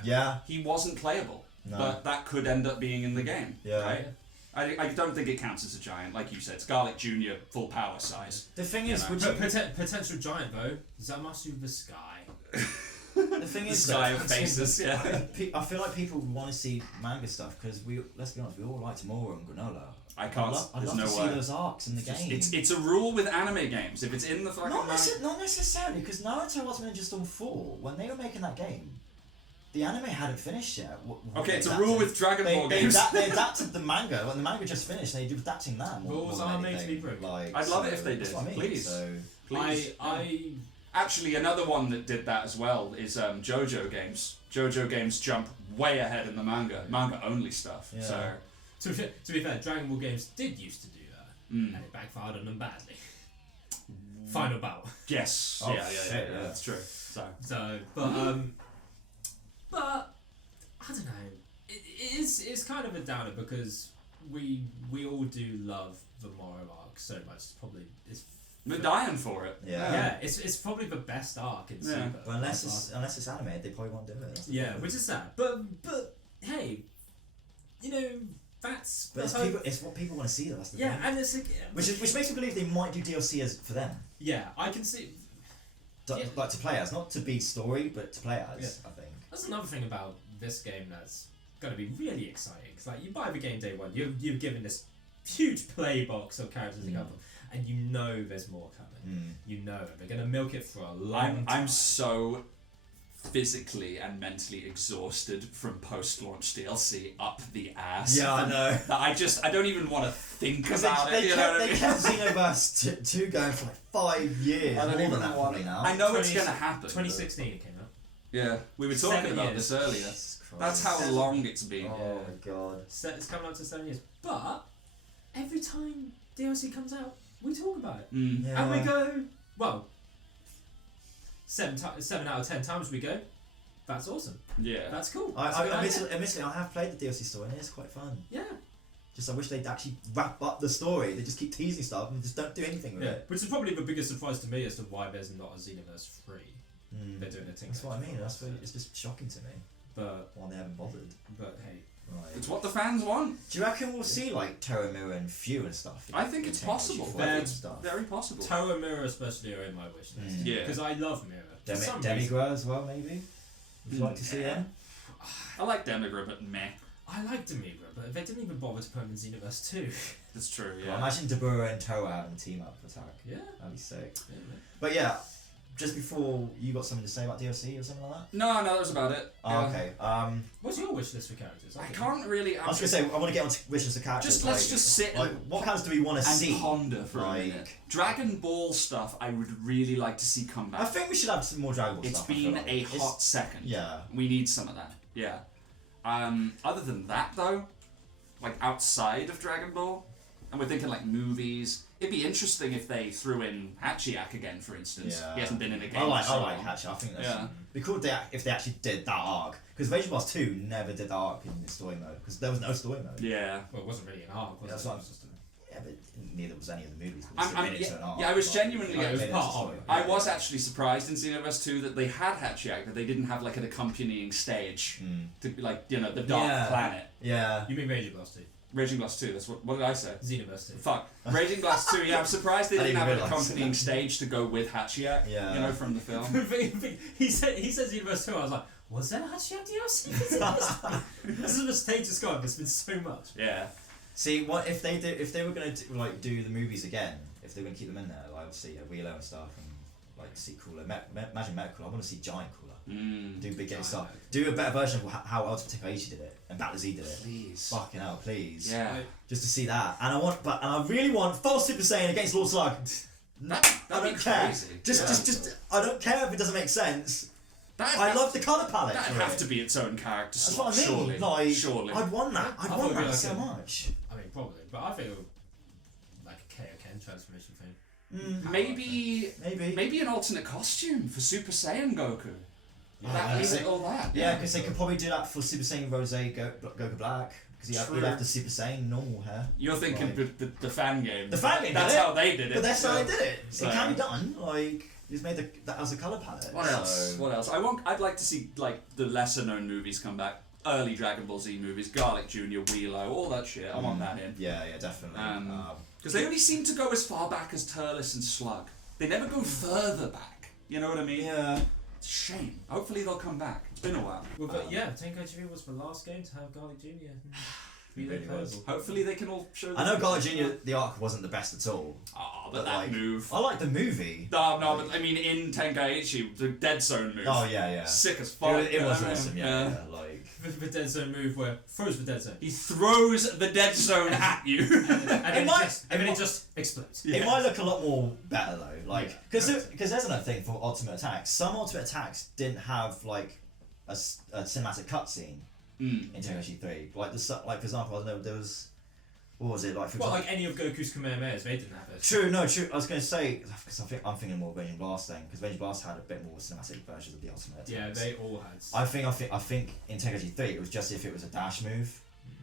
Yeah. He wasn't playable, but that could end up being in the game. Yeah. Right? I don't think it counts as a giant, like you said. Scarlet Jr. full power size. The thing is, potential giant though, Zamasu the Sky. The thing is, the sky of faces. I feel like people want to see manga stuff because let's be honest, we all liked Moro and Granolah. I can't. I'd love to see those arcs in the game. It's a rule with anime games. If it's in the fucking not necessarily, because Naruto wasn't just on 4 when they were making that game. The anime hadn't finished yet. Okay, it's a rule with Dragon Ball games. They adapted the manga. When the manga just finished, they were adapting that. Rules are made to be broken. I'd love it if they did. Please. Please. Actually, another one that did that as well is JoJo games. JoJo games jump way ahead in the manga only stuff. Yeah. So to be fair, Dragon Ball games did used to do that, and it backfired on them badly. Final bout. Yes. Oh, yeah, that's true. But I don't know. It's kind of a downer because we all do love the Moro arc so much. We're dying for it. Yeah. It's probably the best arc in Super. Well, unless it's animated, they probably won't do it. Which is sad. But hey, that's. But it's what people want to see. That's the thing. And it's which makes me believe they might do DLC for them. Yeah, I can see. Like to play as, not to be story, but to play as. I think that's another thing about this game that's going to be really exciting. Cause like you buy the game day one, you're given this huge play box of characters to come. And you know there's more coming. You know it. They're going to milk it for a long time. I'm so physically and mentally exhausted from post-launch DLC up the ass. Yeah, I know. That I don't even want to think about it. They kept Xenoverse 2 going for like 5 years. I don't even want that now. I know it's going to happen. 2016 it came out. Yeah, we were talking 7 about years. this earlier. That's how 7. long it's been. Oh my god. It's coming up to 7 years. But every time DLC comes out, we talk about it. Yeah. And we go, well, 7 out of 10 times we go, that's awesome. Yeah. That's cool. Admittedly, I have played the DLC story and it's quite fun. Yeah. Just I wish they'd actually wrap up the story. They just keep teasing stuff and just don't do anything with it. Which is probably the biggest surprise to me as to why there's not a Xenoverse 3. They're doing a Tenkaichi. That's what I mean. It's just shocking to me. But why they haven't bothered. But hey. Right. It's what the fans want. Do you reckon we'll see like Terra Mirror and Few and stuff? I think it's possible. Very possible. Terra Mirror especially are in my wish list. Yeah. Because I love Mirror. Demigra as well, maybe? Would you like to see them? I like Demigra, but meh. I like Demigra, but they didn't even bother to put him in Xenoverse 2. That's true, yeah. Well, imagine Dabura and Toa having a team up attack. Yeah. That'd be sick. Yeah, but yeah, just before you got something to say about DLC or something like that? No, that was about it. Oh, okay. What's your wish list for characters? I can't really. I was gonna say I want to get on wish list of characters. Let's just sit like what characters do we want to see? And ponder for a minute. Dragon Ball stuff, I would really like to see come back. I think we should have some more Dragon Ball stuff. It's been a hot second. Yeah. We need some of that. Yeah. Other than that though, like outside of Dragon Ball, and we're thinking like movies. It'd be interesting if they threw in Hachiyak again, for instance. Yeah. He hasn't been in a game. I like Hachiyak. I think that's be cool if they actually did that arc. Because Vegeta Blast 2 never did the arc in the story mode because there was no story mode. Yeah. Well, it wasn't really an arc. Was it? Yeah, but neither was any of the movies. I was genuinely. I was actually surprised in Xenoverse 2 that they had Hachiyak, that they didn't have like an accompanying stage to like the Dark Planet. Yeah. You mean Raging Blast 2? Raging Blast 2. That's what did I say? Xenoverse 2. Fuck. Raging Blast 2. Yeah, I'm surprised they didn't have an accompanying stage to go with Hachiyak. Yeah. You know, from the film. he said Xenoverse 2. I was like, was there a Hachiyak DLC? This is a mistake to Skype. There's been so much. Yeah. See, what if they were going to like do the movies again? If they were going to keep them in there, like obviously Wheelo and stuff, and like see Cooler. Imagine Meta Cooler. I want to see Giant Cooler. Do big game stuff. Do a better version of how Ultimate Tenkaichi did it and Battle Z did it. Please. Fucking hell, please. Yeah. Just to see that, and I really want full Super Saiyan against Lord Slug. I don't care. Crazy. Just I don't care if it doesn't make sense. I love the colour palette. That'd have to be its own character. That's what I mean. Surely. I'd want that. I'd want that so much. I mean, probably, but I think it would like a Kaioken transformation thing. Maybe an alternate costume for Super Saiyan Goku. All that. Yeah, because they could probably do that for Super Saiyan Rose Goku Black. Because he'd have the Super Saiyan normal hair. You're thinking the fan game. The fan game. That's how they did it. But that's how they did it. So. It can be done. Like he's made that as a colour palette. What else? I'd like to see like the lesser known movies come back. Early Dragon Ball Z movies, Garlic Jr., Wheelo, all that shit. I want that in. Yeah, definitely. Because they only seem to go as far back as Turles and Slug. They never go further back. You know what I mean? Yeah. It's a shame. Hopefully they'll come back. It's been a while. Well, but Tenkaichi was the last game to have Garlic Jr. Hopefully they can all show. I know Garlic Jr. the arc wasn't the best at all. Oh, but that move. I like the movie. No, but I mean in Tenkaichi, the Dead Zone move. Oh yeah. Sick as fuck. It was awesome. Yeah. The Dead Zone move where throws the Dead Zone. He throws the Dead Zone at you, and then it just explodes. It might look a lot more better though, like because there's another thing for Ultimate Attacks. Some Ultimate Attacks didn't have like a cinematic cutscene in Tenkaichi 3. Like for example, I don't know, there was. What was it like? For example, like any of Goku's Kamehamehas, they didn't have it. True. I was going to say because I'm thinking more of Raging Blast then, because Raging Blast had a bit more cinematic versions of the Ultimate Attacks. Yeah, they all had. I think in Tenkaichi 3 it was just if it was a dash move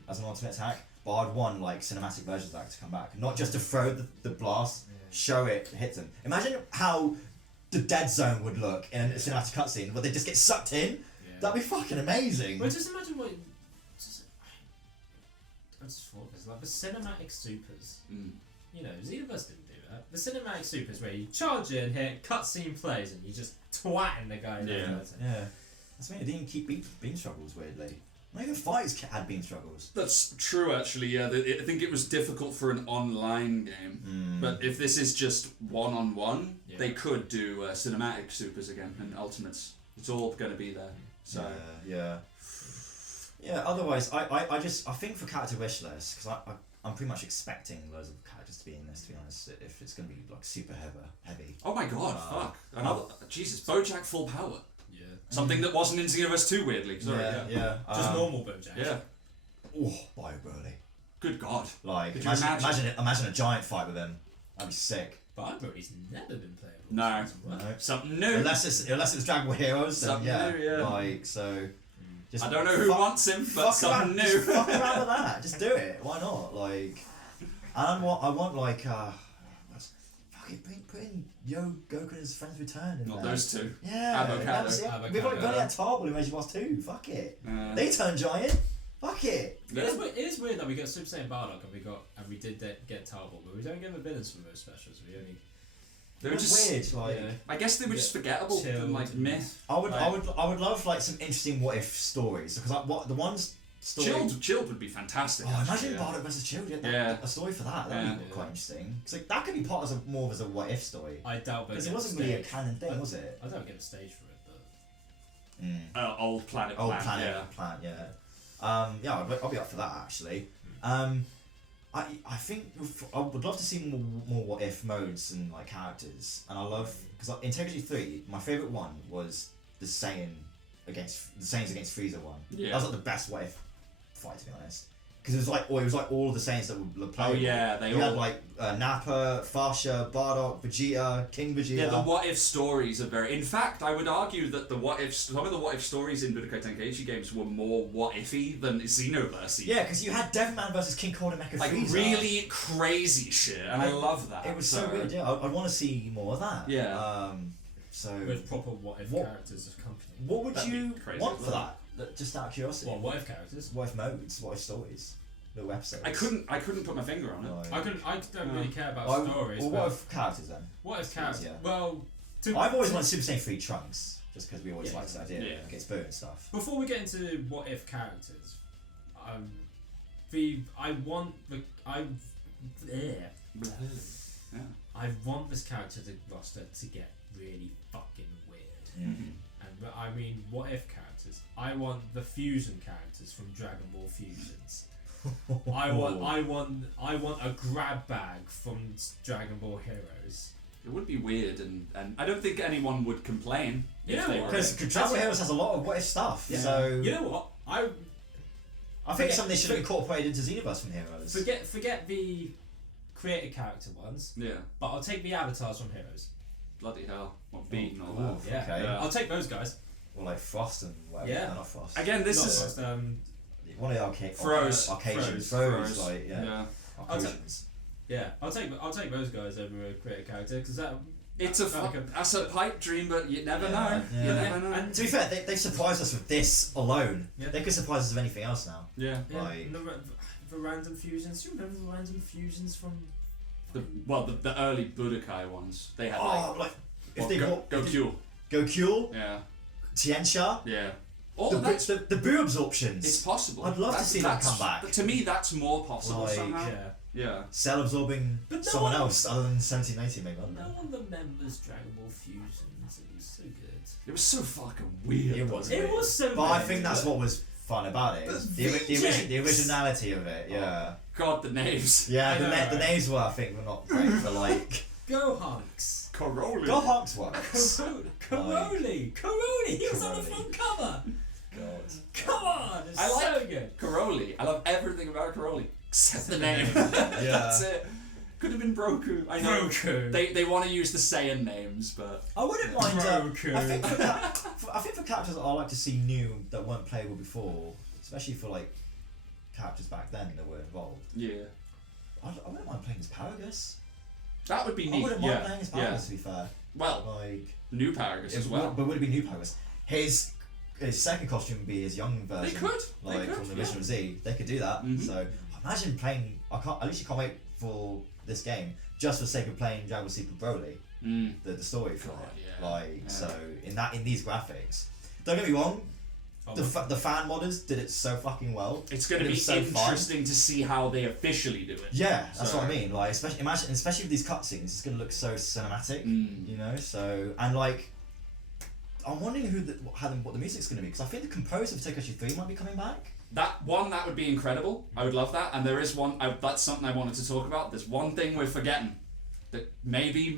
as an Ultimate Attack, but I'd want like cinematic versions of that to come back, not just to throw the blast, show it hits them. Imagine how the Dead Zone would look in a cinematic cutscene, where they just get sucked in. Yeah. That'd be fucking amazing. But just imagine what. I just thought this, like the cinematic supers. You know, Xenoverse didn't do that. The cinematic supers where you charge in, hit, cutscene plays, and you just twatting the guy. Yeah. That's why they didn't keep beam struggles weirdly. Not even Fights had beam struggles. That's true, actually. Yeah, I think it was difficult for an online game. But if this is just one-on-one, they could do cinematic supers again and ultimates. It's all going to be there. So Yeah. Otherwise, I think for character wish list, because I'm pretty much expecting loads of characters to be in this. To be honest, if it's going to be like super heavy. Oh my god! Fuck! Jesus, BoJack full power. Yeah. Something that wasn't in Xenoverse 2, weirdly. Sorry. Yeah. Just normal Bojack. Yeah. Oh, Bio Broly. Good God. Like, Could you imagine a giant fight with him. That'd be sick. Bio Broly's never been playable. No. Something new. Unless it's Dragon Ball Heroes, then Something new, yeah. Like, so... Just I don't know who wants him, but something new. Just fuck around with that. Just do it. Why not? Like... And I want like... Fuck it, put in Goku and his friends return. Not those two. Yeah. Avocado. We've only had Tarbell who Age Wars 2. Fuck it. They turn giant. Fuck it. It is weird that we got Super Saiyan Bardock and we did get Tarbell, but we don't get the villains for most specials. We only. They were just weird. Like, I guess they were just forgettable and like meh. I would love like some interesting what if stories because the ones. Chilled would be fantastic. Oh, imagine Bardock versus Chilled. A story for that. That would be quite interesting. Because like, that could be part of more of a what if story. I doubt because it wasn't really a canon thing, was it? I don't get a stage for it, but. Old planet. Yeah. I'll be up for that actually. I think I would love to see more what if modes and like characters, and I love because in Tenkaichi 3, my favorite one was the Saiyans against Frieza one. Yeah. That was like the best what if fight, to be honest. Because it was like all of the Saiyans that were playing. Oh yeah, we had like Nappa, Fasha, Bardock, Vegeta, King Vegeta. Yeah, the what if stories are very. In fact, I would argue that some of the what if stories in Budokai Tenkaichi games were more what ify than Xenoverse. Yeah, because you had Devilman versus King Cold and Mecha like Frieza. Really crazy shit, and I love that. It was so weird. Yeah, I want to see more of that. Yeah. So with proper what if characters of company. What would you want for that? Just out of curiosity. What if characters? What if modes? What if stories? Little episodes. I couldn't put my finger on it. I don't really care about stories. Well, what if characters then? What if characters? Yeah. Well, I've always wanted Super Saiyan 3 Trunks, just because we always liked that idea against Boo and stuff. Before we get into what if characters, I want this character roster to get really fucking weird. Mm-hmm. And I mean, what if characters? I want the fusion characters from Dragon Ball Fusions. I want a grab bag from Dragon Ball Heroes. It would be weird, and I don't think anyone would complain. Because Dragon Ball Heroes has a lot of what if stuff. Yeah. So you know what? I think something they should have incorporated into Xenoverse from Heroes. Forget the created character ones. Yeah. But I'll take the avatars from Heroes. Bloody hell! What Beat and all that. Yeah. Okay. Yeah. I'll take those guys. Or like Frost and whatever. Yeah. No, not Frost. Again, this not is Frost, one of the arcade Froze. Froze. Like Arcasians. I'll take those guys over a created character because that's a pipe dream, but you never know. Yeah. You never know. And to be fair, they've surprised us with this alone. Yeah. They could surprise us with anything else now. Yeah. Like the random fusions. Do you remember the random fusions from? The early Budokai ones. They had Goku. Yeah. Tiensha. Yeah. The Boo absorptions. It's possible. I'd love to see them come back. To me, that's more possible somehow. Yeah. Cell absorbing someone else other than 1780 maybe. No one remembers Dragon Ball Fusions. It was so good. It was so fucking weird. It was so weird. But I think that's what was fun about it. The originality of it, yeah. God, the names. Yeah, the names were, I think, were not great for like... Gohanks. Karoli. Gohanks works. Karoli. He was on the front cover. God. Come on, it's I like so good. Karoli. I love everything about Karoli except the name. Yeah. That's it. Could have been Broku. I know. Broku. They want to use the Saiyan names, but I wouldn't mind. Broku. I think for characters that I like to see new that weren't playable before, especially for like characters back then that were involved. Yeah. I wouldn't mind playing as Paragus. That would be neat. I wouldn't mind playing as Paragus, to be fair. Well, like new Paragus as well. But would it be new Paragus? His second costume would be his young version. They could. From the original Z. They could do that. Mm-hmm. So imagine playing. I literally can't wait for this game just for the sake of playing Dragon Ball Super Broly. The story for it. So in these graphics. Don't get me wrong. The fan modders did it so fucking well. It's going to be so interesting to see how they officially do it. Yeah, that's what I mean. Like, especially with these cutscenes, it's going to look so cinematic. You know, so and like, I'm wondering what the music's going to be because I think the composer of Tenkaichi 3 might be coming back. That would be incredible. I would love that. And there is one. That's something I wanted to talk about. There's one thing we're forgetting that maybe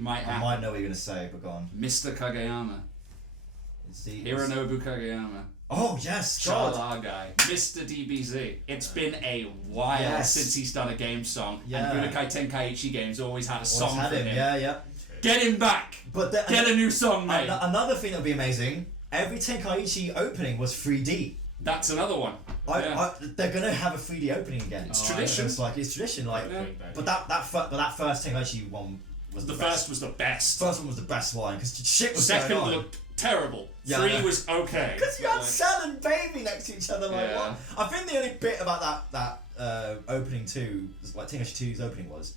might happen. I might know what you're going to say, but go on. Mr. Kageyama. It's the Hironobu Kageyama. Oh yes, Shala guy, Mr. DBZ. It's been a while since he's done a game song, and Budokai Tenkaichi games always had a song for him. Yeah. Get him back. But get a new song, mate. Another thing that would be amazing. Every Tenkaichi opening was 3D. That's another one. They're gonna have a 3D opening again. It's tradition. It's tradition. But that first Tenkaichi one was the best. First was the best. First one was the best one because shit was Second going on. looked terrible. 3 was okay. Because you had Cell and Baby next to each other. Like what? I think the only bit about that opening 2, like Tenkaichi 2's opening was.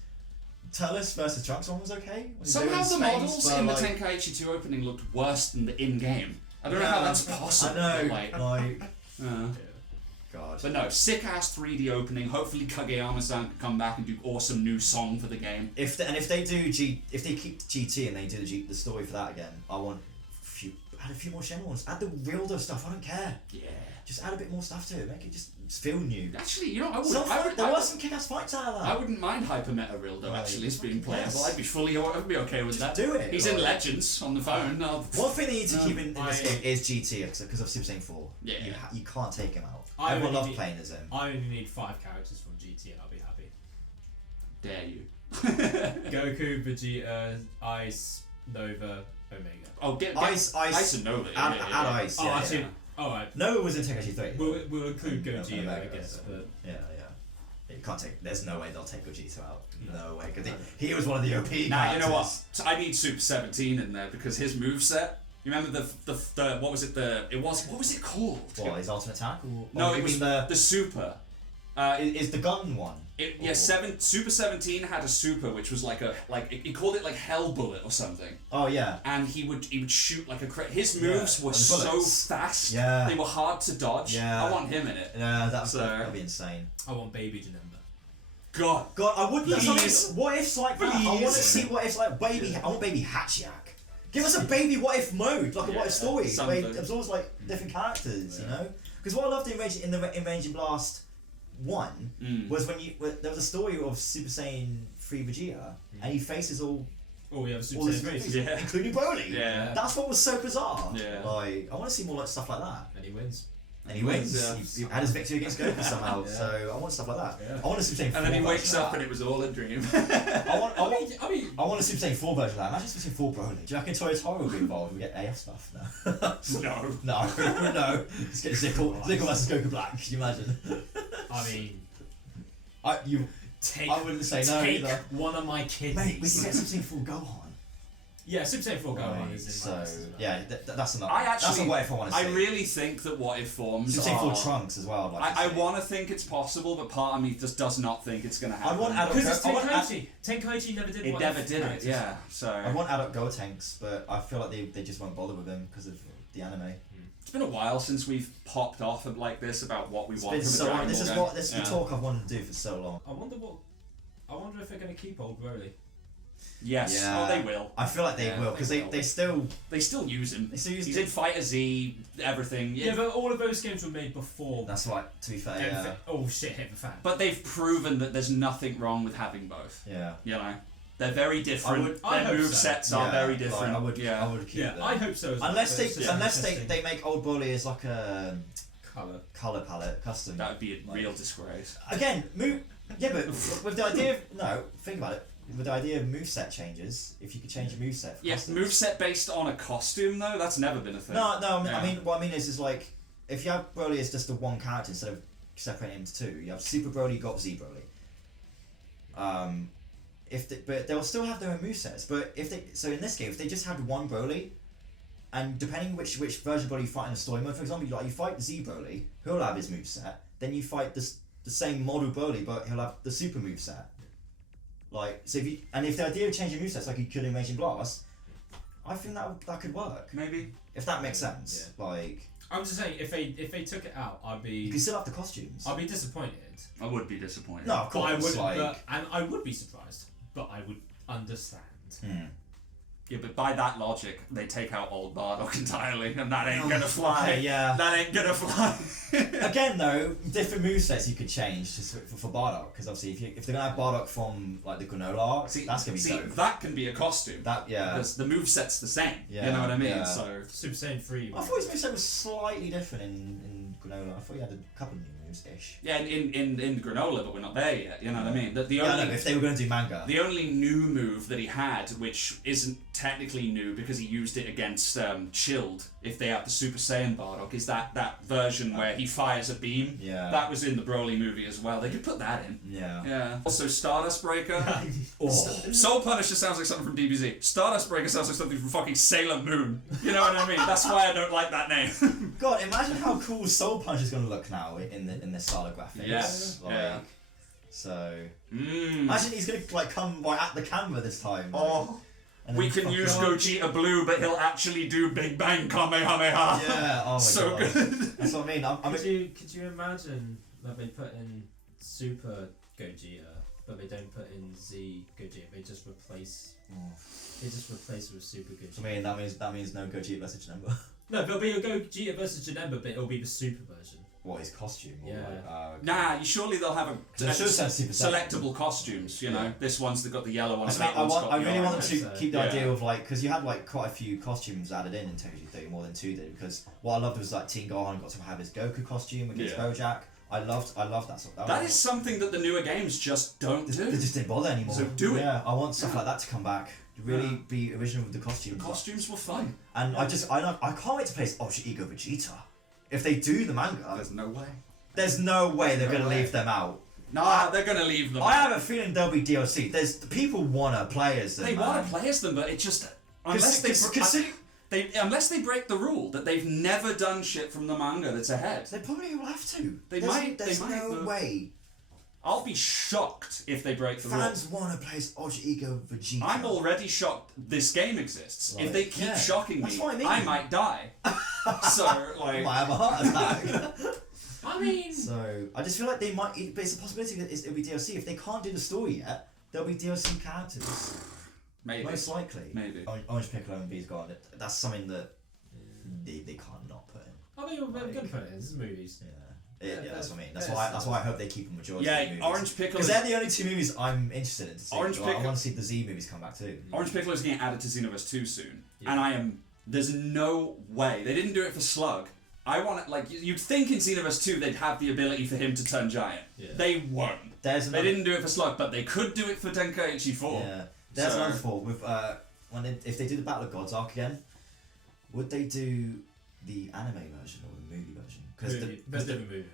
Turles versus Trunks one was okay. Somehow the models in the Tenkaichi 2 opening looked worse than the in-game. I don't know how that's possible. I know. God. But no, sick-ass 3D opening. Hopefully Kageyama-san can come back and do awesome new song for the game. If they keep GT and they do the story for that again, I want add a few more Shen ones. Add the Rildo stuff. I don't care. Yeah. Just add a bit more stuff to it. Make it just feel new. Actually, you know, there were some kick-ass fights out of that. I wouldn't mind Hyper Meta Rildo actually as being playable. Yes. I'd be okay with that. Do it. He's in Legends on the phone. One thing they need to keep in this game is GT because of Super Saiyan 4. Yeah. You can't take him out. Everyone loves playing as him. I only need 5 characters from GT and I'll be happy. Dare you. Goku, Vegeta, Ice, Nova, Omega. Oh, get Ice and Nova. Add Ice. Oh, actually. Alright. Nova was in Tenkaichi 3. We'll include Gogeta, I guess. But yeah. You can't take. There's no way they'll take Gogeta out. No way, because he was one of the OP characters. Now you know what? So I need Super 17 in there because his moveset. You remember the what was it? What was it called? What, his ultimate attack? No, it was the super. Is the gun one? Super 17 had a super which was he called it like Hell Bullet or something. Oh yeah. And he would shoot like his moves were so fast. Yeah. They were hard to dodge. Yeah. I want him in it. Yeah, that'd be insane. I want Baby Janemba. God, I would. Please. What ifs like that? I want to see what ifs like baby. I want Baby Hatchiak. Give us a baby what if mode, like a what if story. Where it absorbs like different characters, you know. Because what I loved in Raging Blast 1 was there was a story of Super Saiyan 3 Vegeta, and he faces all Super Saiyan 3, including Broly. Yeah. That's what was so bizarre. Yeah. Like I want to see more like stuff like that. And he wins. And he wins. He had his victory against Goku somehow. So I want stuff like that. Yeah. I want a Super Saiyan 4 and then he wakes up and it was all a dream. I want a Super Saiyan 4 version of that. Imagine Super Saiyan 4 Broly. Do you reckon Toyotoru will be involved? We get AF stuff now. No. Let's get Zickle versus Goku Black. Can you imagine? I mean, I wouldn't say no take either. one of my kids. Mate, we can get Super Saiyan 4 Gohan. Yeah, Super Saiyan 4 Gohan is in my list as well. Yeah, that's enough. That's a what if I want to see. I really think that what if forms Super Saiyan 4 Trunks as well. I want to think it's possible, but part of me just does not think it's going to happen. I want adult. Because it's Tenkaichi. Tenkaichi never did. It never did it. Yeah. So I want adult Gotenks, but I feel like they just won't bother with them because of the anime. It's been a while since we've popped off like this about what we want from a Dragon Ball game. This is the talk I've wanted to do for so long. I wonder if they're going to keep old Broly. Yes. Yeah. Oh, they will. I feel like they will because they still use him. He's him. in Fighter Z, everything. Yeah, but all of those games were made before. That's right. To be fair, yeah. Oh shit! Hit the fan. But they've proven that there's nothing wrong with having both. Yeah. You know, they're very different. Their movesets are very different. I would keep them. I hope so. Unless they make old Broly as like a color palette custom. That would be a real disgrace. Again, but with the idea of think about it. With the idea of moveset changes, if you could change a moveset. Yes, moveset based on a costume though, that's never been a thing. No. I mean, what I mean is like if you have Broly as just the one character instead of separating him into two, you have Super Broly, you got Z Broly. But they'll still have their own movesets. But in this game, if they just had one Broly, and depending which version of Broly you fight in the story mode, for example, you fight Z Broly, he'll have his moveset. Then you fight the same model Broly, but he'll have the super moveset. Like so, if the idea of changing movesets like you could in Raging Blast, I think that could work. Maybe if that makes sense. Yeah. Like I'm just saying, if they took it out, I'd be. You can still have the costumes. I'd be disappointed. I would be disappointed. No, of course. And I would be surprised, but I would understand. Yeah, but by that logic, they take out old Bardock entirely, and that ain't gonna fly. Okay, yeah. That ain't gonna fly. Again, though, different movesets you could change for Bardock, because obviously if they're gonna have Bardock from like the Granolah arc, that's gonna be dope. That can be a costume. That because the moveset's the same. Yeah, you know what I mean? Yeah. So Super Saiyan 3. I thought his moveset was slightly different in Granolah. I thought he had a couple of new moves ish. Yeah, in Granolah, but we're not there yet. You know what I mean? The Yeah, only, no, if they were going to do manga. The only new move that he had, which isn't technically new because he used it against Chilled, if they have the Super Saiyan Bardock, is that version where he fires a beam. Yeah. That was in the Broly movie as well. They could put that in. Yeah. Yeah. Also, Stardust Breaker. Soul Punisher sounds like something from DBZ. Stardust Breaker sounds like something from fucking Sailor Moon. You know what I mean? That's why I don't like that name. God, imagine how cool Soul Punch is going to look now in the style of graphics. Yes. Like, yeah. So imagine he's going to like come right at the camera this time. Like, we can use Gogeta Blue, but he'll actually do Big Bang Kamehameha. Yeah, oh my so God. good. That's what I mean. Could you imagine that they put in Super Gogeta, but they don't put in Z Gogeta? They just replace. They just replace it with Super Gogeta. I mean, that means no Gogeta versus Janemba. No, there'll be a Gogeta versus Janemba, but it'll be the Super version. What, his costume? Or Yeah. like, Nah, surely they'll have selectable costumes. You know, this one's got the yellow one. I really want them to keep the Yeah. idea of like, because you had like quite a few costumes added in Tenkaichi 3, more than 2 did. Because what I loved was like Teen Gohan got to have his Goku costume against Bojack. I loved that sort of. That is something that the newer games just don't do. They just didn't bother anymore. So do it. Yeah, I want stuff like that to come back. Really be original with the costumes. The costumes were fun. And I can't wait to play Ultra Ego Vegeta. If they do the manga, There's no way they're going to leave them out. Nah, they're gonna leave them. I have a feeling there'll be DLC. There's people want to play as them. They want to play as them, but it just unless they break the rule that they've never done shit from the manga that's ahead. They probably will have to. There's no way. I'll be shocked if they break the rule. Fans want to play as Ultra Ego Vegeta. I'm already shocked this game exists. Like, if they keep shocking me, what I mean. I might die. So like, I might have a heart attack. I mean, so I just feel like they might. But it's a possibility that it'll be DLC. If they can't do the story yet, there'll be DLC characters. Maybe. Most likely. Maybe. Orange Piccolo and B's gone. That's something that they can't not put in. I mean, we're gonna put it in. This is movies. Yeah, that's what I mean. That's why I hope they keep a majority of the movies. Orange Piccolo. Because they're the only 2 movies I'm interested in to see. Orange Piccolo. I want to see the Z movies come back too. Orange Piccolo is getting added to Xenoverse 2 soon, and there's no way they didn't do it for Slug. I want it like you'd think in Xenoverse 2 they'd have the ability for him to turn giant. Yeah. They won't. They didn't do it for Slug, but they could do it for Tenkaichi 4. Yeah, there's another thought with if they do the Battle of Gods arc again, would they do the anime version or the movie version? Because the movie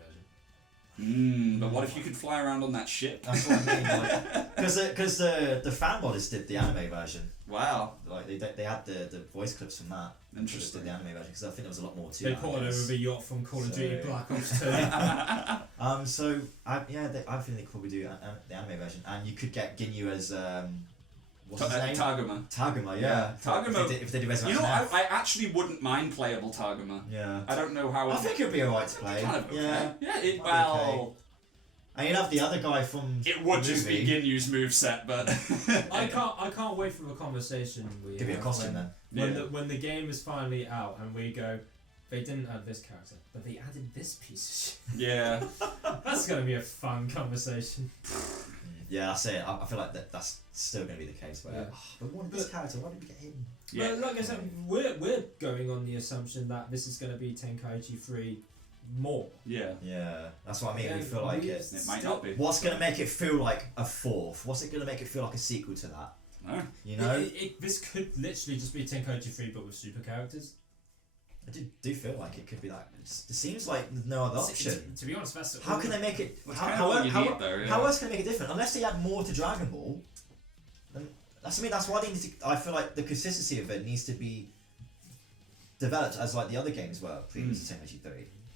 version. But what if you could fly around on that ship? That's what I mean. Because the fan bodies did the anime version. Wow. Like they had the voice clips from that. Interesting. Did the anime version because I think there was a lot more to They that. poured over the yacht from Call of Duty Black Ops 2. So I think they could probably do the anime version, and you could get Ginyu as what's his name? Taguma, yeah. Taguma. If they do Resurrection. You know, I actually wouldn't mind playable Taguma. Yeah. I don't know how. I think it'd be alright to play. Kind of okay. Yeah. Yeah. Okay. And you'd have the other guy from. It would just be Ginyu's moveset, but I can't wait for the conversation. Give me a costume then. When the game is finally out and we go, they didn't add this character, but they added this piece of shit. Yeah. That's gonna be a fun conversation. Yeah, that's it. I feel like that's still going to be the case where but what this character? Why did we get him? Yeah. But like I said, we're going on the assumption that this is going to be Tenkaichi 3 more. Yeah. Yeah, that's what I mean. We feel like it might not be. What's going to make it feel like a fourth? What's it going to make it feel like a sequel to that? No. You know, this could literally just be Tenkaichi 3 but with super characters. I do feel like it could be that. It seems like there's no other option. To be honest, that's how can they make it? How else can they make it different? Unless they add more to Dragon Ball. Then that's why they need to. I feel like the consistency of it needs to be developed as like the other games were previous to Tenkaichi 3.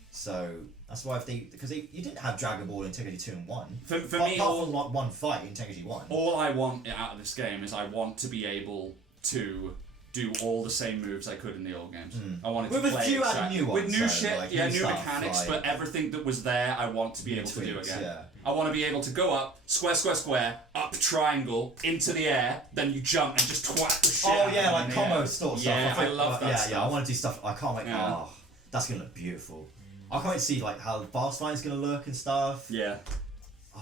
So that's why you didn't have Dragon Ball in Tenkaichi 2 and 1. For me, apart from like one fight in Tenkaichi 1. All I want out of this game is I want to be able to do all the same moves I could in the old games. I wanted with to play a few other new ones, with new so, shit, like, new stuff, mechanics, like, but everything that was there, I want to be able to do again. Yeah. I want to be able to go up, square, up triangle, into the air, then you jump and just twat the shit. Oh yeah, like combo sort of stuff. Yeah, I love that stuff. Yeah, I want to do stuff. I can't wait. Yeah. Oh, that's gonna look beautiful. I can't wait to see like how the boss fight's gonna look and stuff. Yeah.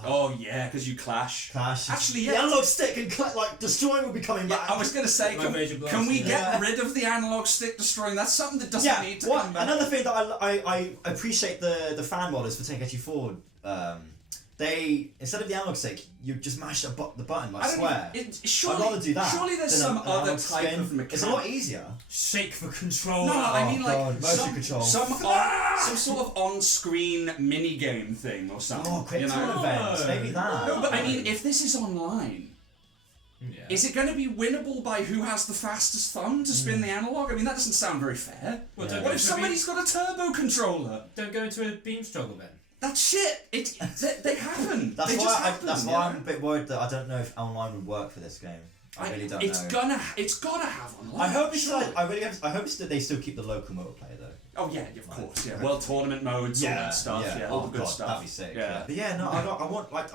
Oh yeah, because you clash. Actually, yeah. The analog stick and like destroying will be coming back. I was gonna say, can we get rid of the analog stick destroying? That's something that doesn't need to come back. Another thing that I appreciate the fan modders for Tenkaichi 4. They instead of the analog stick, you just mash the button like square. Surely, I'd rather do that. Surely there's some other type of mechanic. It's a lot easier. Shake for control. No, I mean like motion control. Some sort of on-screen mini game thing or something. Oh, quick time events, maybe that. No, but I mean, if this is online, yeah. is it going to be winnable by who has the fastest thumb to spin the analog? I mean, that doesn't sound very fair. Well, what if somebody's got a turbo controller? Don't go into a beam struggle then. That's shit. They happen. That's they why just happen. That's why I'm a bit worried that I don't know if online would work for this game. I really don't know. It's gotta have online. I hope it's like, I hope it's that they still keep the local multiplayer though. Oh yeah, of course. Yeah, world tournament modes, all that stuff. Yeah, all the good stuff. That'd be sick. Yeah. But yeah, no, I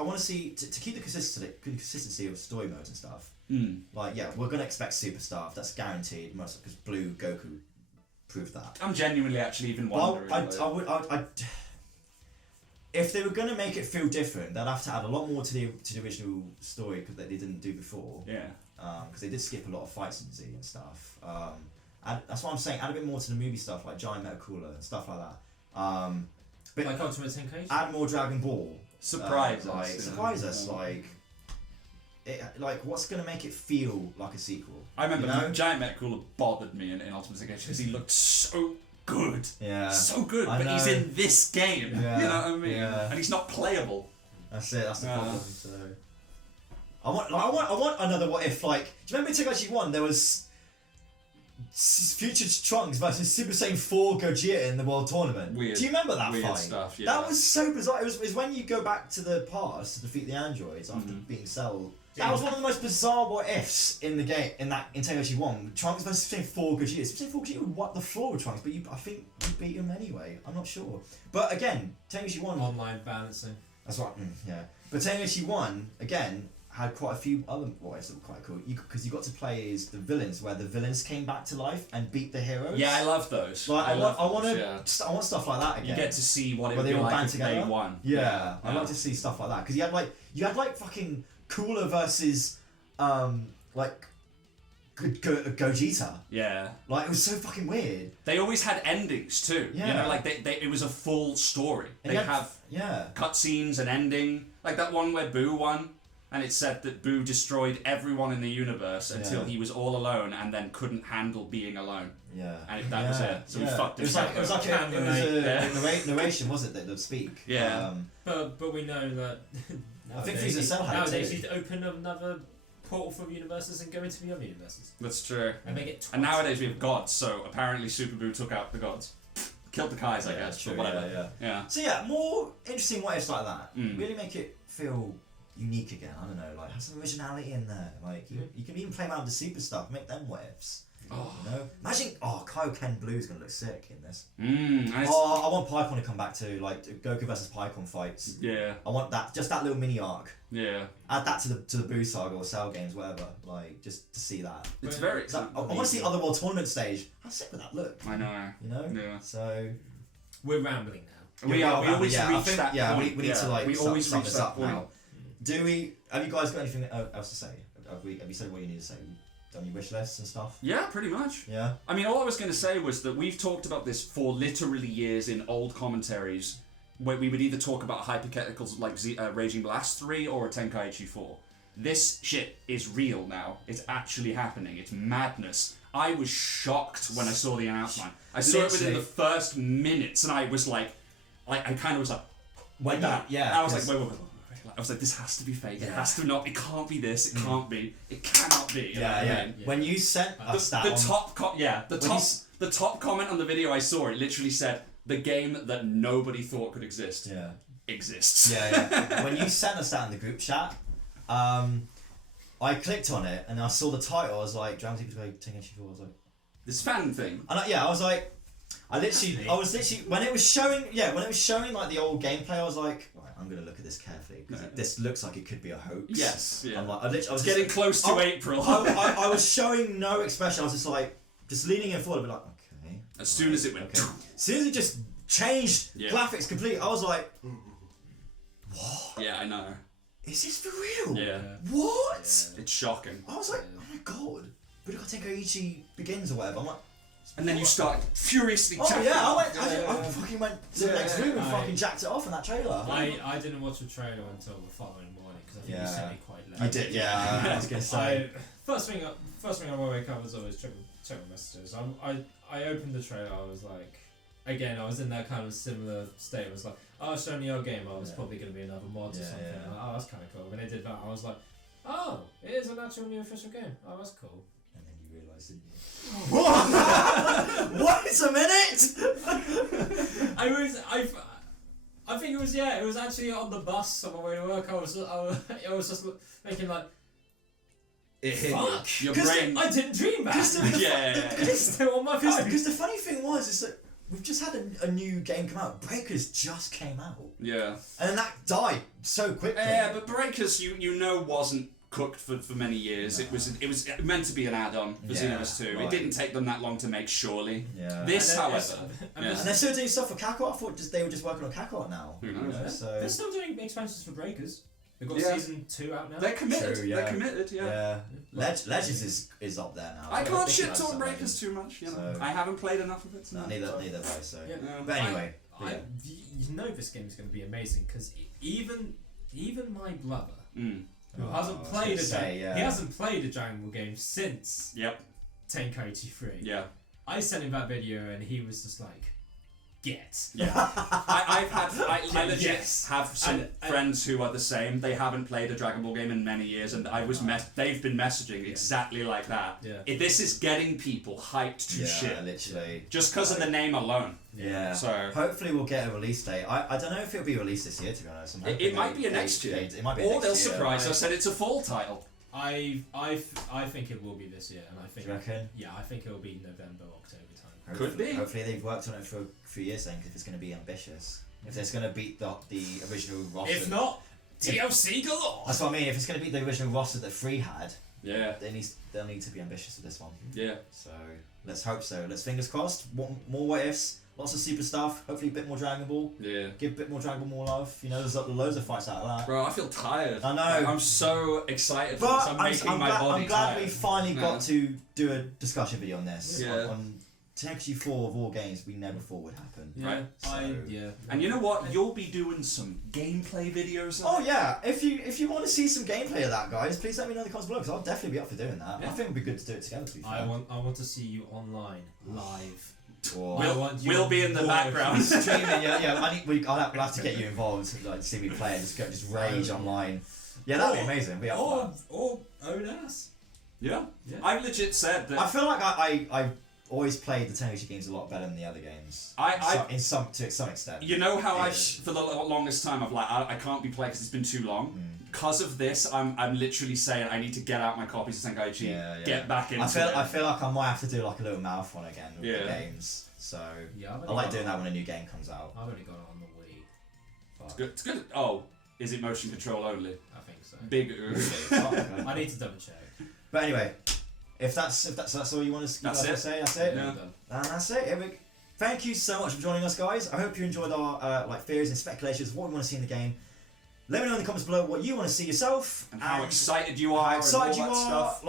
want to see to keep the consistency of story modes and stuff. Like yeah, we're gonna expect super stuff. That's guaranteed. Because Blue Goku proved that. I'm genuinely actually even wondering. I if they were going to make it feel different, they'd have to add a lot more to the original story because they didn't do before. Yeah. Because they did skip a lot of fights in Z and stuff. That's what I'm saying. Add a bit more to the movie stuff, like Giant Metal Cooler and stuff like that. But like Ultimate Tenkaichi. Add more Dragon Ball. Surprise us. Like what's going to make it feel like a sequel? I remember Giant Metal Cooler bothered me in Ultimate Tenkaichi because he looked so good. Yeah. So good, but he's in this game. Yeah. You know what I mean? Yeah. And he's not playable. That's it. That's the problem. So I want another what if, like, do you remember Tenkaichi 1? There was Future Trunks versus Super Saiyan 4 Gogeta in the World Tournament. Weird. Do you remember that weird fight? Stuff, yeah. That was so bizarre. It was when you go back to the past to defeat the androids after being Cell. That was one of the most bizarre what ifs in the game in Tenkaichi 1. Trunks versus Super Saiyan 4 Gogeta. Super Saiyan 4 Gogeta would wipe the floor with Trunks, but I think you beat him anyway. I'm not sure. But again, Tenkaichi 1 online balancing. That's right. Yeah. But Tenkaichi 1 again had quite a few other what ifs that were quite cool. Because you got to play as the villains, where the villains came back to life and beat the heroes. Yeah, I love those. Like, I want stuff like that again. You get to see what it would be all like if together. they won. Yeah, I'd like to see stuff like that because you had like fucking Cooler versus like Gogeta. Yeah. Like it was so fucking weird. They always had endings too. Yeah. You know, like it was a full story. They have cutscenes and ending. Like that one where Boo won. And it said that Boo destroyed everyone in the universe until he was all alone and then couldn't handle being alone. Yeah. And that was it. So we fucked it. It was like a narration, was it, that they'd speak? Yeah. But we know that I think Frieza Cell had nowadays he'd open another portal from universes and go into the other universes. That's true. And make it and nowadays we have gods, so apparently Super Boo took out the gods. Killed the Kais, I guess, true, but whatever. Yeah. So yeah, more interesting what ifs like that. Really make it feel unique again. I don't know, like have some originality in there. Like you can even play around with the super stuff, make them what ifs. Oh. You know, imagine Kaioken Blue's gonna look sick in this. I want Piccolo to come back too, like Goku versus Piccolo fights. Yeah. I want that little mini arc. Yeah. Add that to the Boo saga or Cell games, whatever. Like just to see that. It's very. I want to see other world tournament stage. How sick would that look? I know. You know. Yeah. So we're rambling now. We always reach that. Yeah, we need to like. We always sum reach this that up point. now. Do we? Have you guys got anything else to say? Have you said what you need to say? Done your wish lists and stuff? Yeah, pretty much. Yeah. I mean, all I was going to say was that we've talked about this for literally years in old commentaries, where we would either talk about hypotheticals like Raging Blast 3 or Tenkaichi 4. This shit is real now. It's actually happening. It's madness. I was shocked when I saw the announcement. I saw it within the first minutes, and I was like, I kind of was like that. Yeah. I was like, wait. I was like, this has to be fake. It has to not. It can't be this. It can't be. It cannot be. Yeah. When you sent us that, the top comment on the video I saw, it literally said, "The game that nobody thought could exist, exists." Yeah. When you sent us that in the group chat, I I clicked on it and I saw the title. I was like, Dragon Ball Budokai Tenkaichi 4. I was like, this fan thing. And I was like, I was literally when it was showing like the old gameplay, I was like, right, I'm gonna look at this carefully because this looks like it could be a hoax. Yes, yeah. I'm like, I was getting close to April. I was showing no expression. I was just like, just leaning in forward, and be like, okay. As soon as it went, as soon as it just changed graphics completely, I was like, what? Yeah, I know. Is this for real? Yeah. What? Yeah. It's shocking. I was like, oh my god, Budokai Tenkaichi begins or whatever. I'm like. And then you start furiously jacking I fucking went to the next room and fucking jacked it off in that trailer. I didn't watch the trailer until the following morning because I think you sent me quite late. I did, yeah. I was gonna say. First thing I wake up was always check my messages. I opened the trailer. I was like, again, I was in that kind of similar state. I was like, oh, it's showing your game. Oh, it's probably gonna be another mod or something. Yeah. Like, oh, that's kind of cool. When they did that, I was like, oh, it is an actual new official game. Oh, that's cool. And then you realised, didn't you? What? Wait a minute! I think it was actually on the bus on my way to work. I was just thinking like, it hit fuck, your brain. I didn't dream that. It's still on my phone. Because the funny thing is that we've just had a new game come out. Breakers just came out. Yeah. And then that died so quickly. Yeah, but Breakers, you know, wasn't cooked for many years. No. It was meant to be an add-on for Xenoverse 2. Right. It didn't take them that long to make, surely. Yeah. This, however... And they're still doing stuff for Kakarot. I thought they were just working on Kakarot now. Who knows? So. They're still doing expansions for Breakers. They've got season 2 out now. They're committed. True, They're committed, yeah. Legends is up there now. I can't shit talk Breakers too much, you know. So, I haven't played enough of it. No, neither have I, so... Yeah. But anyway... You know this game's going to be amazing, because even my brother... Who hasn't played he hasn't played a Dragon Ball game since Tenkaichi 3. Yeah. I sent him that video and he was just like, get. Yeah. I legit have some friends who are the same. They haven't played a Dragon Ball game in many years, and they've been messaging exactly like that. Yeah. This is getting people hyped to shit. Literally. Just because of the name alone. Yeah. So hopefully we'll get a release date. I don't know if it'll be released this year, to be honest. It might be a next year. It might be or they'll surprise us and it's a fall title. I think it will be this year, and I think. Do you reckon? Yeah, I think it'll be November, October time. Could be. Hopefully they've worked on it for a few years then, if it's going to be ambitious. If it's going to beat the original roster. If not, TLC galore. That's what I mean. If it's going to beat the original roster that 3 had, they'll need to be ambitious with this one. Yeah. So let's hope so. Let's fingers crossed. More what ifs. Lots of super stuff. Hopefully a bit more Dragon Ball. Yeah. Give a bit more Dragon Ball more love. You know, there's loads of fights out of that. Bro, I feel tired. I know. I'm so excited for but this. I'm glad tired. We finally got to do a discussion video on this. Yeah. On Tenkaichi 4 of all games we never thought would happen. Yeah. Right. So, and you know what? You'll be doing some gameplay videos. Oh yeah. If you want to see some gameplay of that, guys, please let me know in the comments below, because I'll definitely be up for doing that. Yeah. I think it'd be good to do it together. To be fair. I want to see you online, live. We'll be in the background streaming. I'll have to get you involved, like see me play and just rage online. Yeah, that'd be amazing. Be or own ass. Yeah. I've legit said that. I feel like I always played the Tenkaichi games a lot better than the other games. To some extent. You know how for the longest time I've I can't be playing because it's been too long. Because of this, I'm literally saying I need to get out my copies of Tenkaichi, get back into it. I feel like I might have to do like a little marathon again with the games. So I like doing that when a new game comes out. I've only got it on the Wii. It's good. Oh, is it motion control only? I think so. Big. I need to double check. But anyway, if that's all you want to say, that's it. Yeah. And that's it. Thank you so much for joining us, guys. I hope you enjoyed our theories and speculations of what we want to see in the game. Let me know in the comments below what you want to see yourself and how excited you are. Stuff.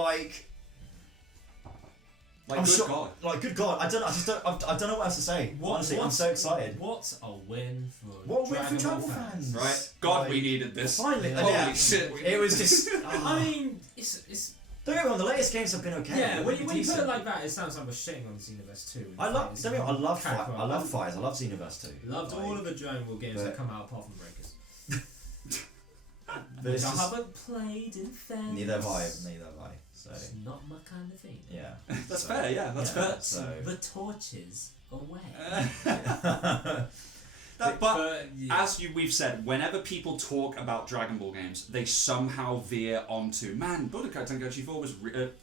Good God, I don't know what else to say. Honestly, I'm so excited. What a win for Dragon Ball fans. Right? God, we needed this. Finally, holy shit! It was just. I mean, it's. Don't get me wrong, the latest games have been okay. Yeah, when you put it like that, it sounds like we're shitting on Xenoverse 2. I love Fighters. I love Xenoverse 2. Loved all of the Dragon Ball games that come out apart from Breakers. Which I haven't played in fairness. Neither have I. So. It's not my kind of thing. Yeah. That's fair, that's fair. So. The torches away. As we've said, whenever people talk about Dragon Ball games, they somehow veer onto, man, Budokai Tenkaichi 4 was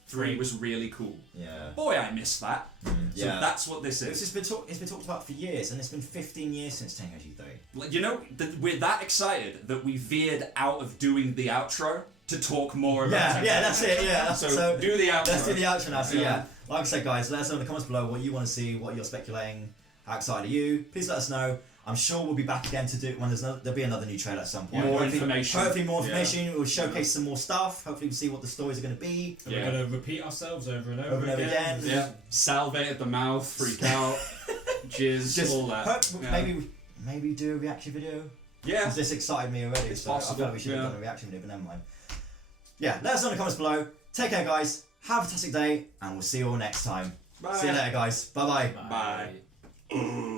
3 was really cool. Yeah. Boy, I miss that. So that's what this is. It's been talked about for years, and it's been 15 years since Tenkaichi 3. You know, we're that excited that we veered out of doing the outro to talk more about Tenkaichi. Yeah, that's it, yeah. So do the outro. Let's do the outro now. So yeah, like I said, guys, let us know in the comments below what you want to see, what you're speculating, how excited are you. Please let us know. I'm sure we'll be back again to do when there'll be another new trailer at some point. More information. Hopefully more information. We'll showcase some more stuff. Hopefully we'll see what the stories are going to be. And we're going to repeat ourselves over and over again. Yeah. Salivate at the mouth, freak out, jizz, all that. Maybe do a reaction video. Yeah. This excited me already. It's so possible. I feel like we should have done a reaction video, but never mind. Yeah, let us know in the comments below. Take care, guys. Have a fantastic day, and we'll see you all next time. Bye. See you later, guys. Bye-bye. Bye.